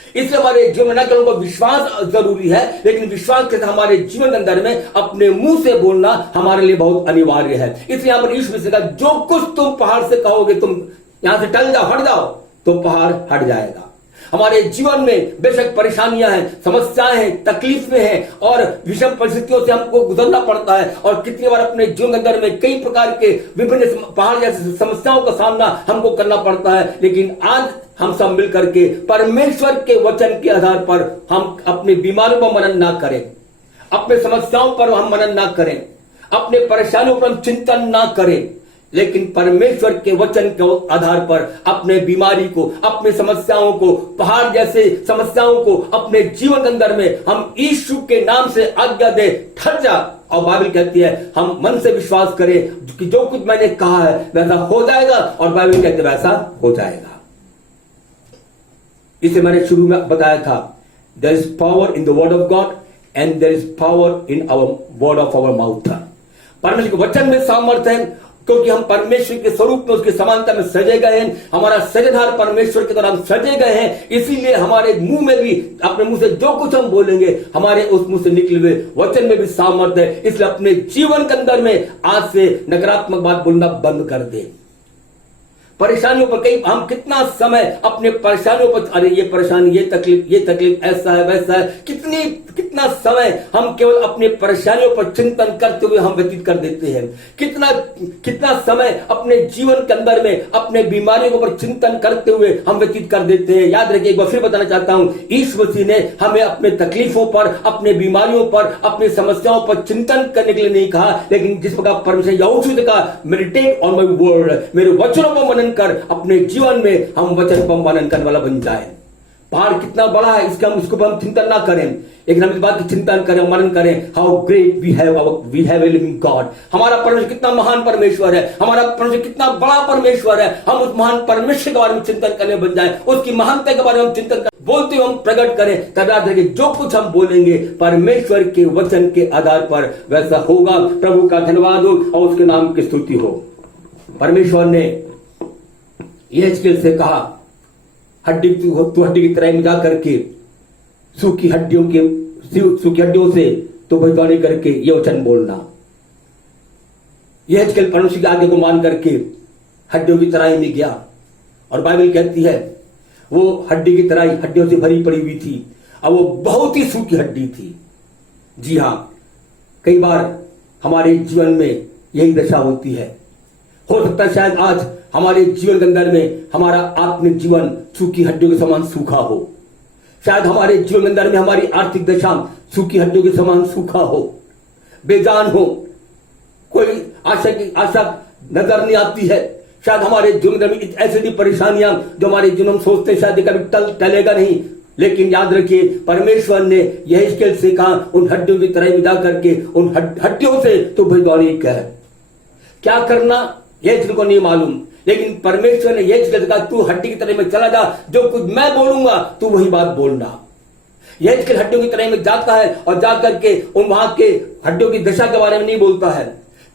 इसलिए हमारे जीवन में न केवल विश्वास जरूरी है लेकिन विश्वास के साथ हमारे जीवन के अंदर में अपने मुंह से बोलना हमारे लिए बहुत अनिवार्य है। इसलिए यहां पर यीशु मसीह का जो कुछ तुम पहाड़ से कहोगे, तुम यहां से टल जाओ, हट जाओ, तो पहाड़ हट जाएगा। हमारे जीवन में बेशक परेशानियां हैं, समस्याएं हैं, तकलीफें हैं और विषम परिस्थितियों से हमको गुजरना पड़ता है। और कितनी बार अपने जीवन के अंदर में कई प्रकार के विभिन्न पहाड़ जैसी समस्याओं का सामना हमको करना पड़ता है। लेकिन आज हम सब मिल करके परमेश्वर के वचन के आधार पर हम अपनी बीमारियों पर मनन ना करें, अपने समस्याओं पर हम मनन ना करें, अपने परेशानियों पर हम चिंतन ना करें, लेकिन परमेश्वर के वचन के आधार पर अपने बीमारी को, अपने समस्याओं को, पहाड़ जैसे समस्याओं को अपने जीवन के अंदर में हम यीशु के नाम से आज्ञा दे, ठहर जा। और बाइबल कहती है हम मन से विश्वास करें कि जो कुछ मैंने कहा है वैसा हो जाएगा, और बाइबल कहती है वैसा हो जाएगा। इसे मैंने शुरू में बताया था, there is power in the word of God and there is power in our word of our mouth. परमेश्वर के वचन में सामर्थ्य है क्योंकि हम परमेश्वर के स्वरूप में, उसकी समानता में सजे गए हैं। हमारा सजधार परमेश्वर के द्वारा हम सजे गए हैं। इसीलिए हमारे मुंह में भी, अपने मुंह से जो कुछ हम बोलेंगे हमारे उस मुंह से निकले हुए वचन में भी सामर्थ्य है। इसलिए अपने जीवन के अंदर में आज से नकारात्मक बात बोलना बंद कर दे। परेशानियों पर कई हम कितना समय अपने परेशानियों पर, अरे ये परेशानी, ये तकलीफ ऐसा है वैसा है, कितना समय हम केवल अपने परेशानियों पर चिंतन करते हुए हम व्यतीत कर देते हैं। कितना समय अपने जीवन के अंदर में अपने बीमारियों पर चिंतन करते हुए हम व्यतीत कर देते हैं। याद रखिए, एक बार फिर बताना चाहता हूं, यीशु मसीह ने हमें अपने तकलीफों पर, अपने बीमारियों पर, अपनी समस्याओं पर चिंतन करने के लिए नहीं कहा, लेकिन जिस प्रकार परमेश्वर यहोशू ने कहा मेडिटेट ऑन माय वर्ड, मेरे वचनों पर मनन कर, अपने जीवन में हम वचन पर मनन करने वाला बन जाए। पहाड़ कितना बड़ा है इसको हम चिंतन ना करें, लेकिन हम इस बात की चिंतन करें, मनन करें, how great we have a living God. हमारा परमेश्वर कितना महान परमेश्वर है, हमारा परमेश्वर कितना बड़ा परमेश्वर है। हम उस महान परमेश्वर के बारे में चिंतन करने बन जाए, उसकी महानता के बारे में हम चिंतन कर, बोलते हुए हम प्रकट करें। तब याद रखिए, जो कुछ हम बोलेंगे परमेश्वर के वचन के आधार पर वैसा होगा। प्रभु का धन्यवाद हो और उसके नाम की स्तुति हो। परमेश्वर ने यहेजकेल से कहा, तू हड्डी की तरह में जा करके सूखी हड्डियों से तो भविष्यवाणी करके ये वचन बोलना। यहेजकेल परमेश्वर के आगे को मान करके हड्डियों की तराई में गया, और बाइबल कहती है वो हड्डी की तराई हड्डियों से भरी पड़ी हुई थी, और वो बहुत ही सूखी हड्डी थी। जी हां, कई बार हमारे जीवन में यही दशा होती है। हो सकता है शायद आज हमारे जीवन के अंदर में हमारा आत्मिक जीवन सूखी हड्डियों के समान सूखा हो। शायद हमारे जीवन के अंदर में हमारी आर्थिक दशा सूखी हड्डियों के समान सूखा हो, बेजान हो, कोई आशा नजर नहीं आती है। शायद हमारे जीवन में ऐसी परेशानियां जो हमारे जीवन में सोचते हैं शायद कभी टलेगा नहीं, लेकिन याद रखिए परमेश्वर ने यहेजकेल से कहा उन हड्डियों की तरह मिला करके उन हड्डियों से तो भविष्यवाणी कह। क्या करना यहेजकेल को नहीं मालूम, लेकिन परमेश्वर ने यहेजकेल से कहा तू हड्डी की तरह में चला जा, जो कुछ मैं बोलूंगा तू वही बात बोलना। यहेजकेल हड्डियों की तरह में जाता है और जाकर के उन वहां के हड्डियों की दशा के बारे में नहीं बोलता है,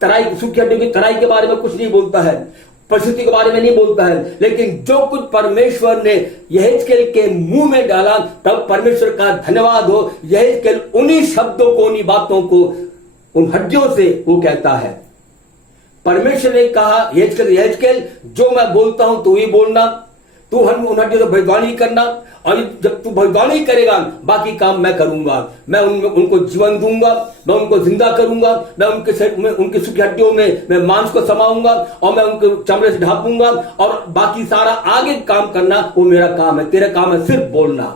तराई सूखी हड्डियों की तराई के बारे में कुछ नहीं बोलता है, परिस्थिति के बारे में नहीं बोलता है, लेकिन जो कुछ परमेश्वर ने यहेजकेल के मुंह में डाला, तब परमेश्वर का धन्यवाद हो, यहेजकेल उन्हीं शब्दों को, उन्हीं बातों को उन हड्डियों से वो कहता है। परमेश्वर ने कहा यहेजकेल जो मैं बोलता हूं तू ही बोलना, तू हम उन हड्डियों से भविष्यवाणी करना, और जब तू भविष्यवाणी करेगा बाकी काम मैं करूंगा। मैं उनको जीवन दूंगा, मैं उनको जिंदा करूंगा, मैं उनके सूखी हड्डियों में मैं मांस को समाऊंगा और मैं उनके चमड़े से ढांपूंगा, और बाकी सारा आगे काम करना वो मेरा काम है। तेरा काम है सिर्फ बोलना।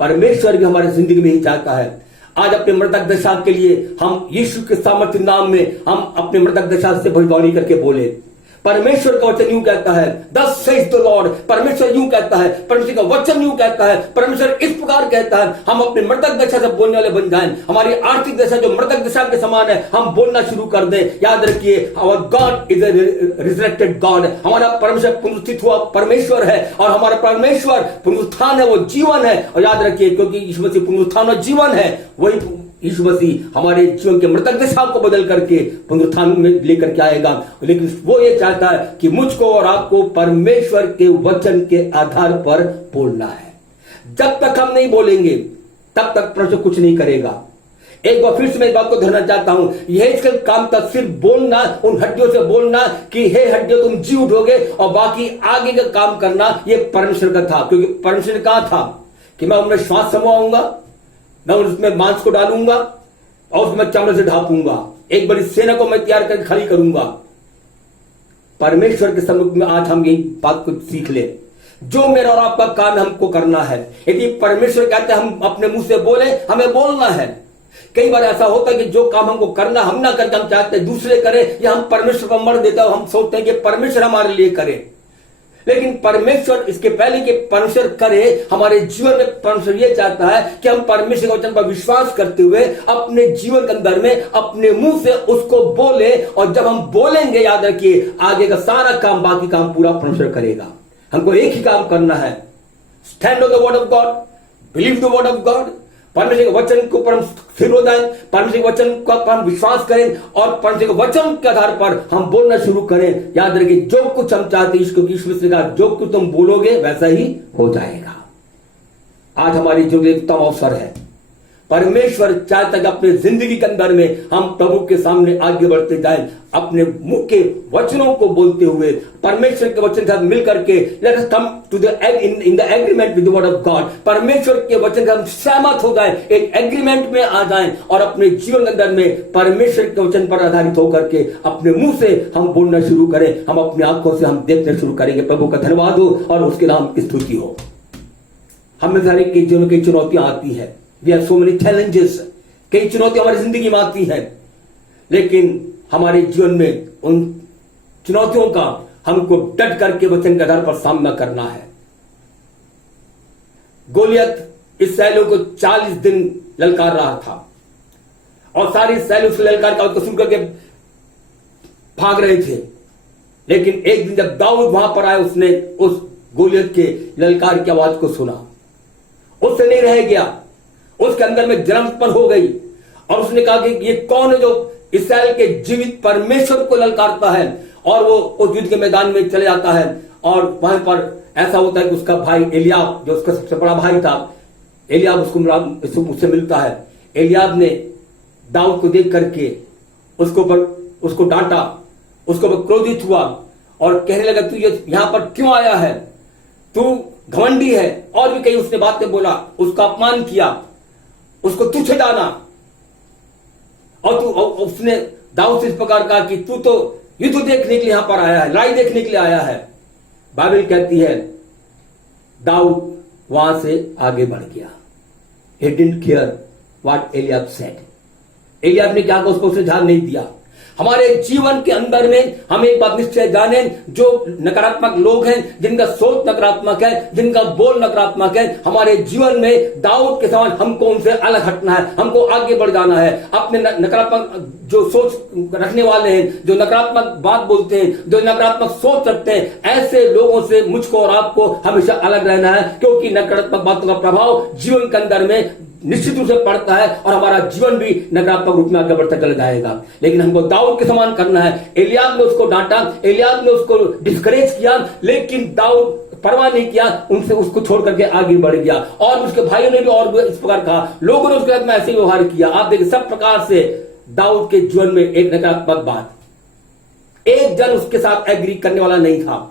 परमेश्वर भी हमारी जिंदगी में ही चाहता है। आज अपने मृतक दशा के लिए हम यीशु के सामर्थ्य नाम में हम अपने मृतक दशा से भविष्यवाणी करके बोले। परमेश्वर का वचन यूं कहता है, thus says the Lord, परमेश्वर यूं कहता है, परमेश्वर का वचन यूं कहता है, परमेश्वर इस प्रकार कहता है। हम अपने मृतक दशा से बोलने वाले बन जाएं। हमारी आर्थिक दशा जो मृतक दशा के समान है, हम बोलना शुरू कर दें। याद रखिए, our God is a resurrected God। हमारा परमेश्वर पुनरुत्थित हुआ परमेश्वर है, और हमारा परमेश्वर पुनरुत्थान है, वो जीवन है। और याद रखिए, क्योंकि यीशु मसीह पुनरुत्थान और जीवन है, वही यीशु मसीह हमारे जीवन के मृतक दशा को बदल करके पुनरुत्थान में लेकर के आएगा। लेकिन वो ये चाहता है कि मुझको और आपको परमेश्वर के वचन के आधार पर बोलना है। जब तक हम नहीं बोलेंगे तब तक परमेश्वर कुछ नहीं करेगा। एक बार फिर से मैं इस बात को दोहराना चाहता हूं, यह इसका काम था, सिर्फ बोलना, उन हड्डियों से बोलना कि हे हड्डियों तुम जी उठोगे, और बाकी आगे का काम करना ये परमेश्वर का था। क्योंकि परमेश्वर ने कहा था कि मैं उनमें श्वास समाऊंगा, मैं उसमें मांस को डालूंगा और उसमें चमड़े से ढांपूंगा, एक बड़ी सेना को मैं तैयार करके खड़ी करूंगा। परमेश्वर के सम्मुख में आज हम यही बात को सीख ले, जो मेरा और आपका काम हमको करना है। यदि परमेश्वर कहते हैं हम अपने मुंह से बोले, हमें बोलना है। कई बार ऐसा होता है कि जो काम हमको करना हम ना करके हम चाहते हैं दूसरे करें, या हम परमेश्वर को मर देता है, हम सोचते हैं कि परमेश्वर हमारे लिए करे। लेकिन परमेश्वर इसके पहले कि परमेश्वर करे हमारे जीवन में, परमेश्वर ये चाहता है कि हम परमेश्वर के वचन पर विश्वास करते हुए अपने जीवन के अंदर में अपने मुंह से उसको बोले। और जब हम बोलेंगे, याद रखिए, आगे का सारा काम, बाकी काम पूरा परमेश्वर करेगा। हमको एक ही काम करना है, stand on the word of God, believe the word of God. परमेश्वर के वचन के ऊपर हम स्थिर हो जाएं, परमेश्वर के वचन पर हम विश्वास करें, और परमेश्वर के वचन के आधार पर हम बोलना शुरू करें। याद रखिए, जो कुछ हम चाहते हैं, इसको यीशु मसीह ने कहा, जो कुछ तुम बोलोगे वैसा ही हो जाएगा। आज हमारी जो उत्तम अवसर है, परमेश्वर चाहता है अपने जिंदगी के अंदर में हम प्रभु के सामने आगे बढ़ते जाएं, अपने मुख के वचनों को बोलते हुए परमेश्वर के वचन के साथ मिलकर के let us come to the in the agreement with the word of God. परमेश्वर के वचन का हम सहमत हो जाएं, एक एग्रीमेंट में आ जाएं, और अपने जीवन के अंदर में परमेश्वर के वचन पर आधारित होकर के अपने मुंह से हम बोलना शुरू करें। हम अपनी आंखों से हम देखना शुरू करेंगे। प्रभु का धन्यवाद हो और उसके नाम की स्तुति हो। हमें सारे के जीवन की चुनौतियां आती है, we have so many challenges, कई चुनौतियां हमारी जिंदगी में आती हैं, लेकिन हमारे जीवन में उन चुनौतियों का हमको डट करके वचन के आधार पर सामना करना है। गोलियत इसराइलियों को 40 दिन ललकार रहा था, और सारी इसराइल उस ललकार का सुन करके भाग रहे थे। लेकिन एक दिन जब दाऊद वहां पर आए, उसने उस गोलियत के ललकार की आवाज को सुना, उससे नहीं रह गया, उसके अंदर में जलन उत्पन्न हो गई, और उसने कहा कि ये कौन है जो इसराइल के जीवित परमेश्वर को ललकारता है। और वो उस युद्ध के मैदान में चले जाता है, और वहां पर ऐसा होता है कि उसका भाई एलियाब, जो उसका सबसे बड़ा भाई था, एलियाब उससे मिलता है। एलियाब ने दाऊद को देख करके उसको डांटा, उसको ऊपर क्रोधित हुआ और कहने लगा, तू ये यहां पर क्यों आया है, तू घमंडी है। और भी कई उसने बातें बोला, उसका अपमान किया, उसको तुच्छ जाना। और उसने दाऊद से इस प्रकार कहा कि तू तो युद्ध देखने के लिए यहां पर आया है, लड़ाई देखने के लिए आया है। बाइबल कहती है दाऊद वहां से आगे बढ़ गया। He didn't care what Eliab said। Eliab ने क्या कहा, उसको उसने ध्यान नहीं दिया। हमारे जीवन के अंदर में हम एक बात निश्चय जाने, जो नकारात्मक लोग हैं, जिनका सोच नकारात्मक है, जिनका बोल नकारात्मक है, हमारे जीवन में दाऊद के समान हमको उनसे अलग हटना है, हमको आगे बढ़ जाना है। अपने नकारात्मक जो सोच रखने वाले हैं, जो नकारात्मक बात बोलते हैं, जो नकारात्मक सोच रखते हैं, ऐसे लोगों से मुझको और आपको हमेशा अलग रहना है। क्योंकि नकारात्मक बातों का प्रभाव जीवन के अंदर में निश्चित रूप से पड़ता है, और हमारा जीवन भी नकारात्मक रूप में आगे बढ़ता चला जाएगा। लेकिन हमको दाऊद के समान करना है। एलियाब ने उसको डांटा, एलियाब ने उसको डिस्करेज किया, लेकिन दाऊद परवाह नहीं किया, उनसे उसको छोड़ करके आगे बढ़ गया। और उसके भाइयों ने भी और इस प्रकार कहा, लोगों ने उसके साथ में ऐसे ही व्यवहार किया। आप देखिए, सब प्रकार से दाऊद के जीवन में एक नकारात्मक बात, एक जन उसके साथ एग्री करने वाला नहीं था।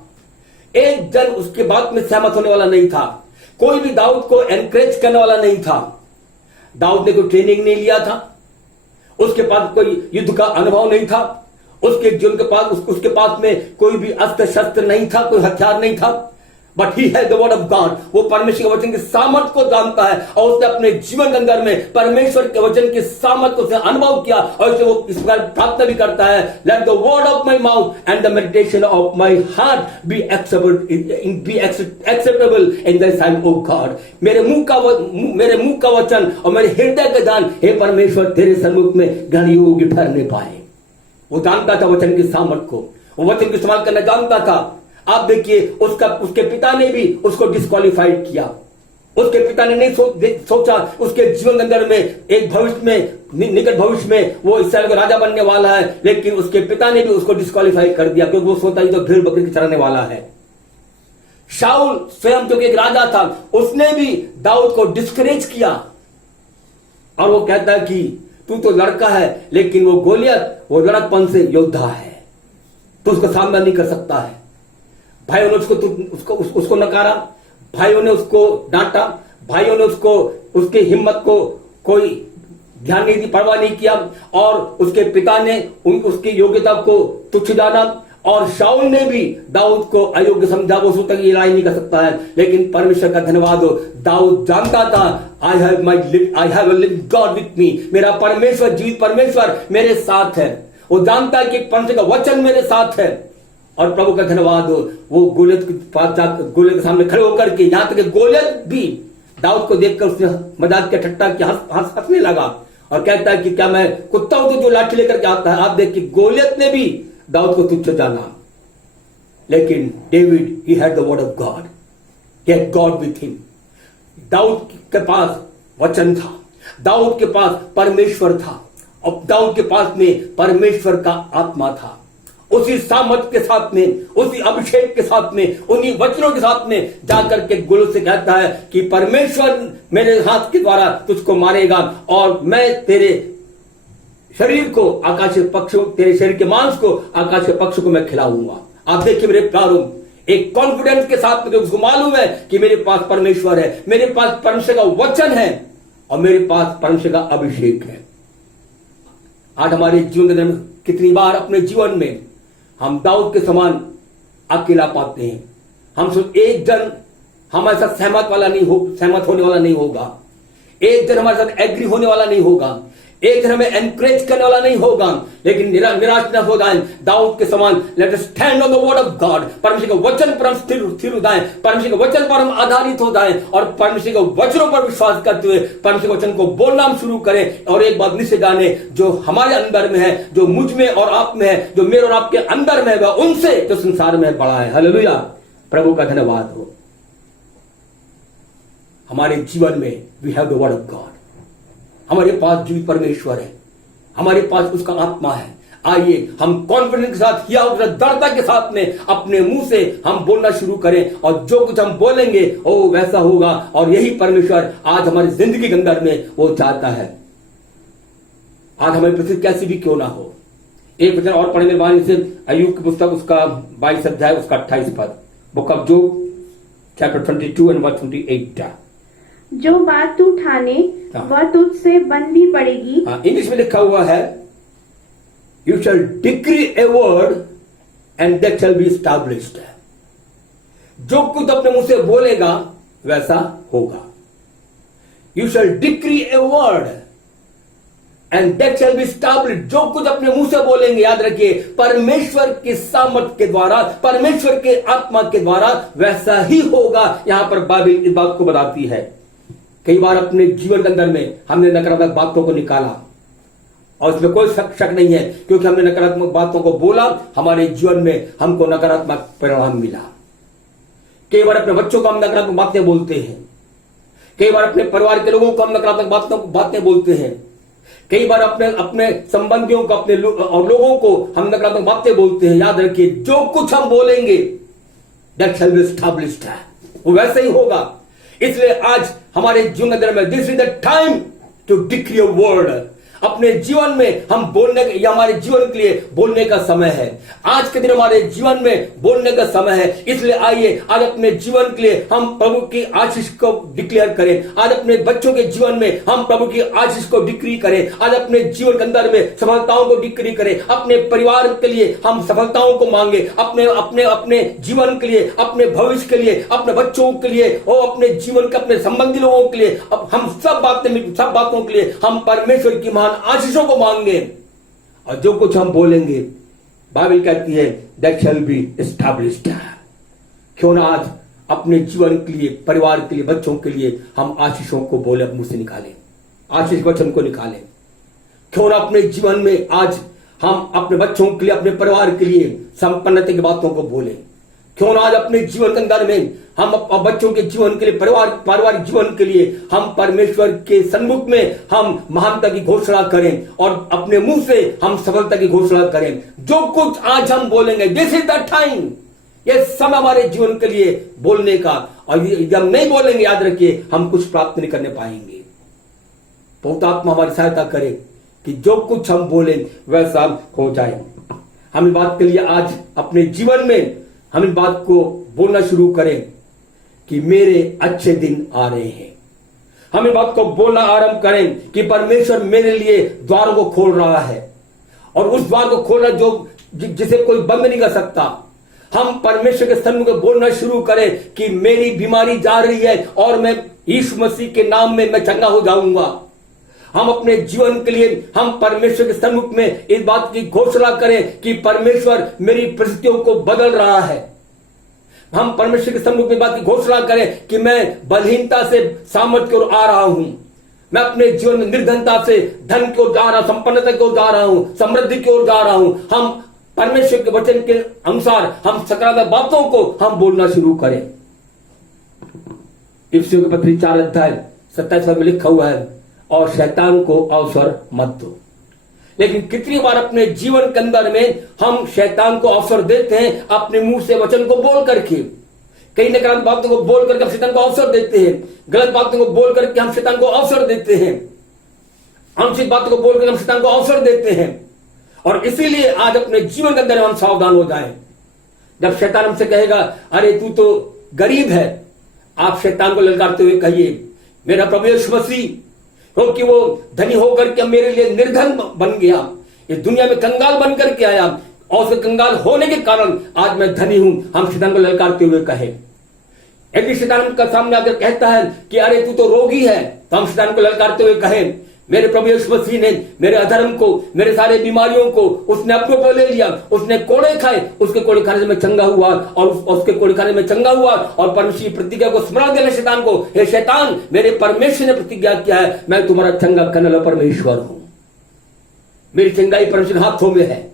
एक जन उसके बात में सहमत होने वाला नहीं था। कोई भी दाऊद को एनकरेज करने वाला नहीं था। दाऊद ने कोई ट्रेनिंग नहीं लिया था, उसके पास कोई युद्ध का अनुभव नहीं था, उसके जीवन के पास उसके पास में कोई भी अस्त्र शस्त्र नहीं था, कोई हथियार नहीं था। But he had the word of God. वो परमेश्वर के वचन की सामर्थ को जानता है और उसने अपने जीवन के अंदर में परमेश्वर के वचन की सामर्थ को उसने अनुभव किया और इसलिए वो इस प्रकार प्रार्थना भी करता है, let the word of my mouth and the meditation of my heart be acceptable in the site of God. मेरे मुंह का वचन और मेरे हृदय के दान हे परमेश्वर तेरे सन्मुख में ग्रहण योग्य ठहरने पाए। वो जानता था वचन की सामर्थ को, वो वचन को इस्तेमाल करना जानता था। आप देखिए उसके पिता ने भी उसको डिस्क्वालीफाइड किया। उसके पिता ने नहीं सोचा उसके जीवन के अंदर में एक भविष्य में निकट भविष्य में वो इस्राएल का राजा बनने वाला है, लेकिन उसके पिता ने भी उसको डिस्क्वालीफाई कर दिया क्योंकि वो सोचा ही तो भेड़ बकरी के चराने वाला है। शाऊल स्वयं जो कि एक राजा था, उसने भी दाऊद को डिस्करेज किया और वो कहता है कि तू तो लड़का है, लेकिन वो गोलियत वो लड़कपन से योद्धा है, तो उसका सामना नहीं कर सकता है। भाइयों ने उसको नकारा, भाइयों ने उसको डांटा, भाइयों ने उसके हिम्मत को कोई ध्यान नहीं दी, परवाह नहीं किया और उसके पिता ने उसकी योग्यता को तुच्छ जाना और शाऊल ने भी दाऊद को अयोग्य समझा। वो सोचता कि ये लड़ाई नहीं कर सकता है, लेकिन परमेश्वर का धन्यवाद हो, दाऊद जानता था I have a living God with me. मेरा परमेश्वर, जीवित परमेश्वर मेरे साथ है। वो जानता है कि परमेश्वर का वचन मेरे साथ है और प्रभु का धन्यवाद हो, वो गोलियत के पास जाकर गोलियत के सामने खड़े होकर के, यहां तक कि गोलियत भी दाऊद को देखकर उसने मजाक के ठट्टा की हंसने लगा और कहता है कि क्या मैं कुत्ता हूं तो जो लाठी लेकर के आता है। आप देखिए गोलियत ने भी दाऊद को तुच्छ जाना, लेकिन David he had the word of God, he had God with him. Daud के पास वचन था, दाऊद के पास परमेश्वर था और दाऊद के पास में परमेश्वर का आत्मा था। उसी सामर्थ के साथ में, उसी अभिषेक के साथ में, उन्हीं वचनों के साथ में जाकर के गुरु से कहता है कि परमेश्वर मेरे हाथ के द्वारा तुझको मारेगा और मैं तेरे शरीर को आकाशीय पक्षियों, तेरे शरीर के मांस को आकाशीय पक्षियों को मैं खिलाऊंगा। आप देखिए मेरे प्यारों, एक कॉन्फिडेंस के साथ में उसको मालूम है कि मेरे पास परमेश्वर है, मेरे पास परमेश्वर का वचन है और मेरे पास परमेश्वर का अभिषेक है। आज हमारे जीवन के अंदर कितनी बार अपने जीवन में हम दाऊद के समान अकेला पाते हैं। हम सिर्फ एक जन हमारे साथ सहमत होने वाला नहीं होगा, एक जन हमारे साथ एग्री होने वाला नहीं होगा, एक जन हमें एनकरेज करने वाला नहीं होगा, लेकिन निराश न हो जाए। दाऊद के समान let us stand on the word of God. परमेश्वर के वचन पर हम स्थिर हो जाएं, परमेश्वर के वचन पर हम आधारित हो जाएं और परमेश्वर के वचनों पर विश्वास करते हुए परमेश्वर के वचन को बोलना हम शुरू करें। और एक बात निश्चय जाने, जो हमारे अंदर में है, जो मुझ में और आप में है, जो मेरे और आपके अंदर में है, वह उनसे जो संसार में बड़ा है। हालेलुया, प्रभु का धन्यवाद हो। हमारे जीवन में we have the word of God, हमारे पास जीवित परमेश्वर है, हमारे पास उसका आत्मा है। आइए हम कॉन्फिडेंस के साथ, या दृढ़ता के साथ में अपने मुंह से हम बोलना शुरू करें और जो कुछ हम बोलेंगे वो वैसा होगा। और यही परमेश्वर आज हमारी जिंदगी के अंदर में वो चाहता है। आज हमारी परिस्थिति कैसी भी क्यों ना हो। एक वचन और पढ़ने वाले से अय्यूब की पुस्तक उसका 22 अध्याय उसका 28 पद, book of Job chapter 22 and verse 28। जो बात तू ठाने वह तुझसे बन भी पड़ेगी। इंग्लिश में लिखा हुआ है, you shall decree a word and that shall be established. जो कुछ अपने मुंह से बोलेगा वैसा होगा। You shall decree a word and that shall be established. जो कुछ अपने मुंह से बोलेंगे, याद रखिए, परमेश्वर के सामर्थ के द्वारा, परमेश्वर के आत्मा के द्वारा वैसा ही होगा। यहां पर बाइबल इस बात को बताती है। कई बार अपने जीवन के अंदर में हमने नकारात्मक बातों को निकाला और इसमें कोई शक नहीं है, क्योंकि हमने नकारात्मक बातों को बोला, हमारे जीवन में हमको नकारात्मक परिणाम मिला। कई बार अपने बच्चों को हम नकारात्मक बातें बोलते हैं, कई बार अपने परिवार के लोगों को हम नकारात्मक बातें बोलते हैं, कई बार अपने संबंधियों को, अपने और लोगों को हम नकारात्मक बातें बोलते हैं। याद रखिए, जो कुछ हम बोलेंगे दैट शैल बी एस्टैब्लिश्ड, वो वैसे ही होगा। इसलिए आज हमारे जीवन में this is the time to decree a word. अपने जीवन में हम बोलने, ये हमारे जीवन के लिए बोलने का समय है। आज के दिन हमारे जीवन में बोलने का समय है। इसलिए आइए आज अपने जीवन के लिए हम प्रभु की आशीष को डिक्लेयर करें। आज अपने बच्चों के जीवन में हम प्रभु की आशीष को डिक्री करें। आज अपने जीवन के अंदर में सफलताओं को डिक्री करें। अपने परिवार के लिए हम सफलताओं को मांगे, अपने अपने अपने जीवन के लिए, अपने भविष्य के लिए, अपने बच्चों के लिए और अपने जीवन के अपने संबंधी लोगों के लिए, अब हम सब बातों के लिए हम परमेश्वर की महान आशीषों को मांगे। और जो कुछ हम बोलेंगे, बाइबल कहती है दैट शैल बी एस्टैब्लिश्ड। क्यों ना आज अपने जीवन के लिए, परिवार के लिए, बच्चों के लिए हम आशीषों को बोले, मुंह से निकालें, आशीष वचन को निकालें। क्यों ना अपने जीवन में आज हम अपने बच्चों के लिए, अपने परिवार के लिए संपन्नता की बातों को बोलें। क्यों ना आज अपने जीवन के अंदर में हम बच्चों के जीवन के लिए, पारिवारिक जीवन के लिए हम परमेश्वर के सन्मुख में हम महानता की घोषणा करें और अपने मुंह से हम सफलता की घोषणा करें। जो कुछ आज हम बोलेंगे, दिस इज द टाइम, ये समय हमारे जीवन के लिए बोलने का। और यदि हम नहीं बोलेंगे, याद रखिए हम कुछ प्राप्त नहीं करने पाएंगे। पवित्र आत्मा हमारी सहायता करे कि जो कुछ हम बोलें वैसा हो जाए। हम इस बात के लिए आज अपने जीवन में हम इस बात को बोलना शुरू करें कि मेरे अच्छे दिन आ रहे हैं। हम इस बात को बोलना आरंभ करें कि परमेश्वर मेरे लिए द्वारों को खोल रहा है और उस द्वार को खोलना जो जिसे कोई बंद नहीं कर सकता। हम परमेश्वर के सन्मुख बोलना शुरू करें कि मेरी बीमारी जा रही है और मैं यीशु मसीह के नाम में मैं चंगा हो जाऊंगा। हम अपने जीवन के लिए हम परमेश्वर के सन्मुख में इस बात की घोषणा करें कि परमेश्वर मेरी परिस्थितियों को बदल रहा है। हम परमेश्वर के सन्मुख में बात की घोषणा करें कि मैं बलहीनता से सामर्थ्य की ओर आ रहा हूं। मैं अपने जीवन में निर्धनता से धन की ओर जा रहा हूं, संपन्नता की ओर जा रहा हूं, समृद्धि की ओर जा रहा हूं। हम परमेश्वर के वचन के अनुसार हम सकारात्मक बातों को हम बोलना शुरू करें। इफिसियों के पत्री 4 अध्याय 27 में लिखा हुआ है, और शैतान को अवसर मत दो। लेकिन कितनी बार अपने जीवन के अंदर में हम शैतान को अवसर देते हैं अपने मुंह से वचन को बोल करके। कई नकारात्मक बातों को बोल करके हम शैतान को अवसर देते हैं, गलत बातों को बोल करके हम शैतान को अवसर देते हैं, अनुचित बातों को बोल करके हम शैतान को अवसर देते हैं। और इसीलिए आज अपने जीवन के अंदर हम सावधान हो जाएं। जब शैतान हमसे कहेगा अरे तू तो गरीब है, आप शैतान को ललकारते हुए कहिए मेरा प्रभु यीशु मसीह, क्योंकि वो धनी होकर के मेरे लिए निर्धन बन गया, इस दुनिया में कंगाल बनकर के आया और उसके कंगाल होने के कारण आज मैं धनी हूं। हम शैतान को ललकारते हुए कहे। यदि शैतान का सामने आकर कहता है कि अरे तू तो रोगी है, तो हम शैतान को ललकारते हुए कहे मेरे प्रभु यीशु मसीह ने मेरे अधर्म को, मेरे सारे बीमारियों को उसने अपने ऊपर ले लिया। उसने कोड़े खाए, उसके कोड़े खाने से मैं चंगा हुआ और उसके कोड़े खाने में चंगा हुआ। और परमेश्वर की प्रतिज्ञा को स्मरण देना शैतान को, हे शैतान मेरे परमेश्वर ने प्रतिज्ञा किया है मैं तुम्हारा चंगा करने वाला परमेश्वर हूं, मेरी चंगाई परमेश्वर के हाथों में है।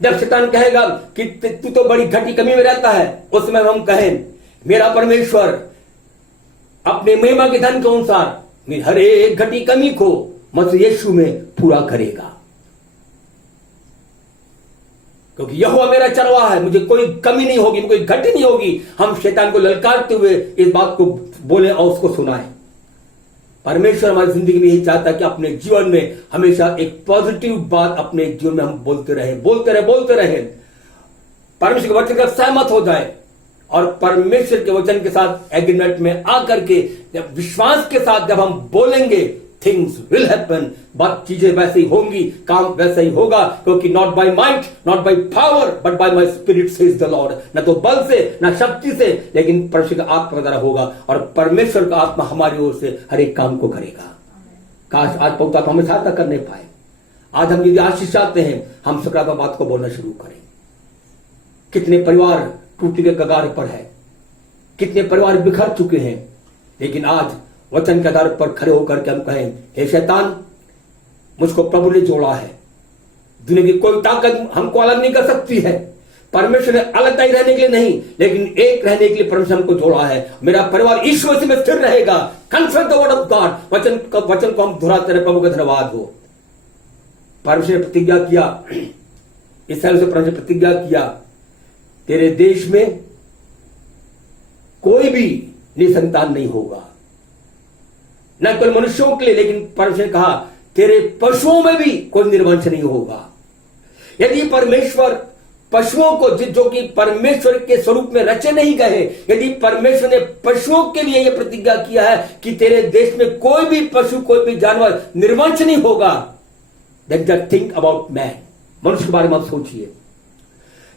जब शैतान कहेगा कि तू तो बड़ी घटी कमी में रहता है, उस समय हम कहें मेरा परमेश्वर अपने महिमा के धन के अनुसार मेरी हर एक घटी कमी को मसीह यीशु में पूरा करेगा, क्योंकि यहोवा मेरा चरवाहा है, मुझे कोई कमी नहीं होगी, कोई घटी नहीं होगी। हम शैतान को ललकारते हुए इस बात को बोले और उसको सुनाएं। परमेश्वर हमारी जिंदगी में यही चाहता है कि अपने जीवन में हमेशा एक पॉजिटिव बात अपने जीवन में हम बोलते रहे। परमेश्वर के वचन का सहमत हो जाए और परमेश्वर के वचन के साथ एग्रीमेंट में आकर के जब विश्वास के साथ जब हम बोलेंगे, थिंग्स विल हैपन। बात चीजें वैसे ही होंगी, काम वैसा ही होगा, क्योंकि not by might not by power but by my spirit says the Lord. न तो बल से न शक्ति से, लेकिन परमेश्वर का आत्मा द्वारा होगा और परमेश्वर का आत्मा हमारी ओर से हर एक काम को करेगा। काश आज पवित्र आत्मा हमें सहायता करने पाए। आज हम यदि आशीष चाहते हैं, हम सकारात्मक बात को बोलना शुरू करें। कितने परिवार टूटने के कगार पर है, कितने परिवार बिखर चुके हैं, लेकिन आज वचन के आधार पर खड़े होकर के हम कहें हे शैतान, मुझको प्रभु ने जोड़ा है, दुनिया की कोई ताकत हमको अलग नहीं कर सकती है। परमेश्वर ने अलग रहने के लिए नहीं, लेकिन एक रहने के लिए परमेश्वर हमको जोड़ा है। मेरा परिवार ईश्वर मसीह में स्थिर रहेगा। Confess the word of God, वचन को हम दोहराते रहे। प्रभु का धन्यवाद हो। परमेश्वर ने प्रतिज्ञा किया, इसराइल से परमेश्वर ने प्रतिज्ञा किया, तेरे देश में कोई भी निसंतान नहीं होगा, न केवल मनुष्यों के लिए, लेकिन परमेश्वर ने कहा तेरे पशुओं में भी कोई निर्वंश नहीं होगा। यदि परमेश्वर पशुओं को जो कि परमेश्वर के स्वरूप में रचे नहीं गए, यदि परमेश्वर ने पशुओं के लिए यह प्रतिज्ञा किया है कि तेरे देश में कोई भी पशु, कोई भी जानवर निर्वंश नहीं होगा, then just think about man. मनुष्य के बारे में आप सोचिए,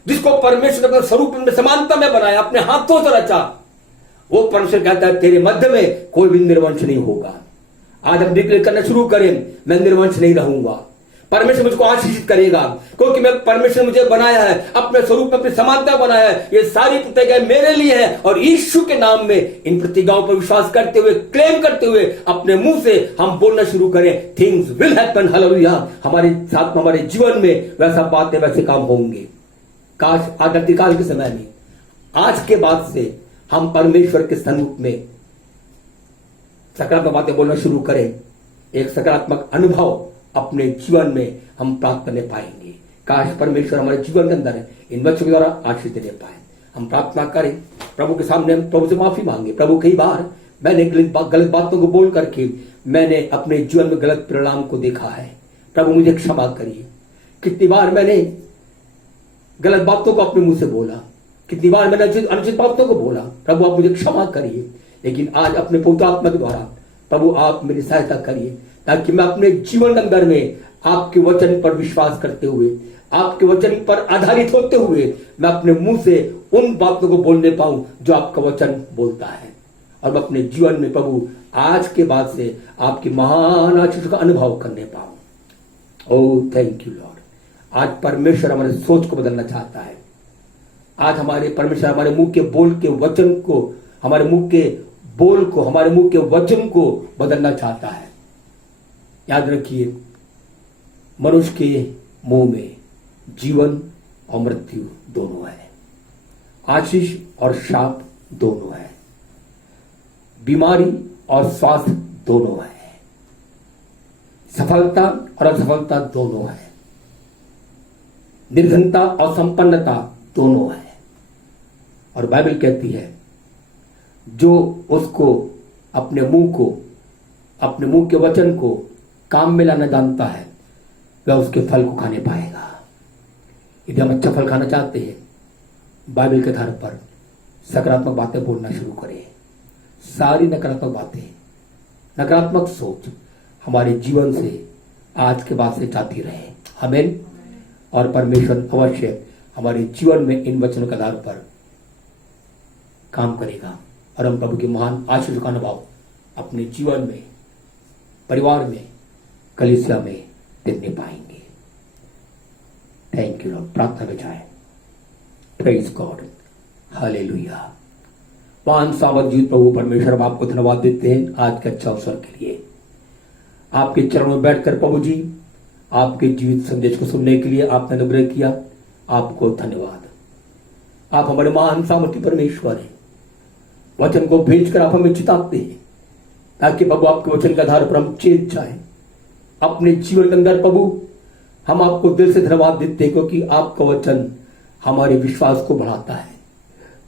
जिसको परमेश्वर ने अपने स्वरूप में समानता में बनाया, अपने हाथों से रचा, वो परमेश्वर कहता है तेरे मध्य में कोई भी निर्वंश नहीं होगा। आज हम डिक्लेयर करना शुरू करें, मैं निर्वंश नहीं रहूंगा। परमेश्वर मुझको आशीषित करेगा, क्योंकि मैं परमेश्वर मुझे बनाया है, अपने स्वरूप में अपनी समानता बनाया है। ये सारी प्रतिज्ञाएं मेरे लिए है, और यीशु के नाम में इन प्रतिज्ञाओं पर विश्वास करते हुए, क्लेम करते हुए अपने मुंह से हम बोलना शुरू करें, थिंग्स विल हैपन। हालेलुया। हमारे साथ में, हमारे जीवन में वैसा बातें, वैसे काम होंगे। काश आदि काल के समय में, आज के बाद से हम परमेश्वर के सन्मुख में सकारात्मक बातें बोलना शुरू करें। एक सकारात्मक अनुभव अपने जीवन में हम प्राप्त करने पाएंगे। काश परमेश्वर हमारे जीवन के अंदर इन बच्चों के द्वारा आशीष देने पाए। हम प्रार्थना करें, प्रभु के सामने हम प्रभु से माफी मांगे। प्रभु, कई बार मैंने गलत बातों को बोल करके मैंने अपने जीवन में गलत परिणाम को देखा है। प्रभु मुझे क्षमा करिए। कितनी बार मैंने गलत बातों को अपने मुंह से बोला, कितनी बार मैंने अनुचित बातों को बोला। प्रभु आप मुझे क्षमा करिए। लेकिन आज अपने पवित्र आत्मा के द्वारा प्रभु आप मेरी सहायता करिए, ताकि मैं अपने जीवन के अंदर में आपके वचन पर विश्वास करते हुए, आपके वचन पर आधारित होते हुए मैं अपने मुंह से उन बातों को बोलने पाऊं जो आपका वचन बोलता है। और मैं अपने जीवन में प्रभु आज के बाद से आपकी महान आशीष का अनुभव करने पाऊं। Oh thank you Lord. आज परमेश्वर हमारे सोच को बदलना चाहता है। आज हमारे परमेश्वर हमारे मुंह के बोल के वचन को, हमारे मुंह के बोल को, हमारे मुंह के वचन को बदलना चाहता है। याद रखिए, मनुष्य के मुंह में जीवन और मृत्यु दोनों है, आशीष और शाप दोनों है, बीमारी और स्वास्थ्य दोनों है, सफलता और असफलता दोनों है, निर्धनता और संपन्नता दोनों है। और बाइबल कहती है, जो उसको अपने मुंह के वचन को काम में लाना जानता है, वह उसके फल को खाने पाएगा। यदि हम अच्छा फल खाना चाहते हैं, बाइबल के आधार पर सकारात्मक बातें बोलना शुरू करें। सारी नकारात्मक बातें, नकारात्मक सोच हमारे जीवन से आज के बाद से जाती रहे। आमीन। और परमेश्वर अवश्य हमारे जीवन में इन वचनों के आधार पर काम करेगा, और हम प्रभु के महान आशीष का अनुभव अपने जीवन में, परिवार में, कलीसिया में देखने पाएंगे। Thank you Lord. प्रार्थना में जाए। Praise God. हालेलुया। महान सावध जीवित प्रभु परमेश्वर, हम आपको धन्यवाद देते हैं आज के अच्छा अवसर के लिए। आपके चरणों में बैठकर प्रभु जी आपके जीवित संदेश को सुनने के लिए आपने अनुग्रह किया, आपको धन्यवाद। आप हमारे महान सामर्थ्य परमेश्वर हैं। वचन को भेजकर आप हमें चिताते हैं, ताकि प्रभु आपके वचन के आधार पर हम चेत जाए अपने जीवन के अंदर। प्रभु हम आपको दिल से धन्यवाद देते हैं, क्योंकि आपका वचन हमारे विश्वास को बढ़ाता है,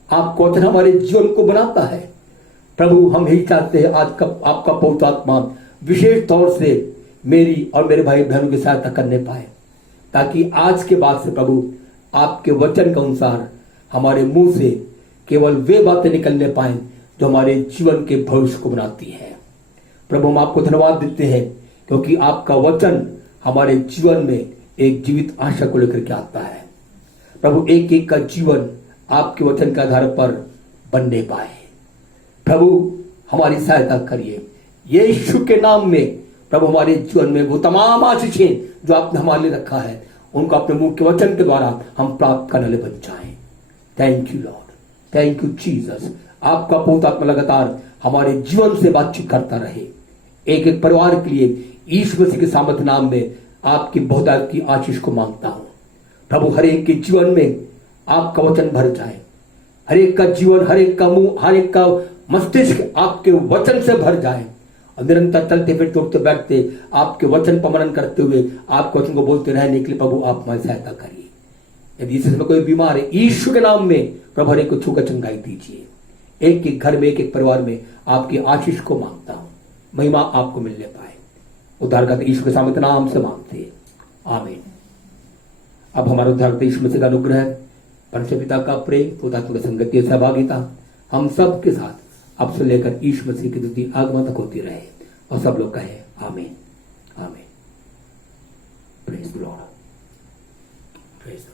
आपका वचन हमारे जीवन को बनाता है। प्रभु हम यही चाहते हैं आज का आपका पवित्र आत्मा विशेष तौर से मेरी और मेरे भाई बहनों की सहायता करने पाए, ताकि आज के बाद से प्रभु आपके वचन के अनुसार हमारे मुंह से केवल वे बातें निकलने पाए जो हमारे जीवन के भविष्य को बनाती है। प्रभु हम आपको धन्यवाद देते हैं, क्योंकि आपका वचन हमारे जीवन में एक जीवित आशा को लेकर के आता है। प्रभु एक एक का जीवन आपके वचन के आधार पर बनने पाए। प्रभु हमारी सहायता करिए यीशु के नाम में। प्रभु हमारे जीवन में वो तमाम आशीषें जो आपने हमारे लिए रखा है, उनको अपने मुंह के वचन के द्वारा हम प्राप्त करने वाले बन जाएं। Thank you Lord. Thank you Jesus. आपका पवित्र आत्मा लगातार हमारे जीवन से बातचीत करता रहे। एक एक परिवार के लिए यीशु मसीह के सामर्थ्य नाम में आपकी बहुतायत की आशीष को मांगता हूं। प्रभु हर एक के जीवन में आपका वचन भर जाए। हर एक का जीवन, हर एक का मुंह, हर एक का मस्तिष्क आपके वचन से भर जाए, और निरंतर चलते फिरते उठते बैठते आपके वचन पर मनन करते हुए आपके वचन को बोलते रहने के लिए प्रभु आप हमारी सहायता करिए। यदि इसमें कोई बीमार है, यीशु के नाम में प्रभु हर एक को छूकर चंगाई दीजिए। एक एक घर में, एक एक परिवार में आपकी आशीष को मांगता हूं। महिमा आपको मिलने पाए। उद्धारकर्ता यीशु के सामर्थ्य नाम से मांगते हैं, आमीन। अब हमारे उद्धारकर्ता यीशु मसीह का अनुग्रह, परमेश्वर पिता का प्रेम, खुदात्म की संगति और सहभागिता हम सब के साथ अब से लेकर यीशु मसीह की द्वितीय आगमन तक होती रहे। और सब लोग कहे आमीन, आमीन। Praise the Lord, praise the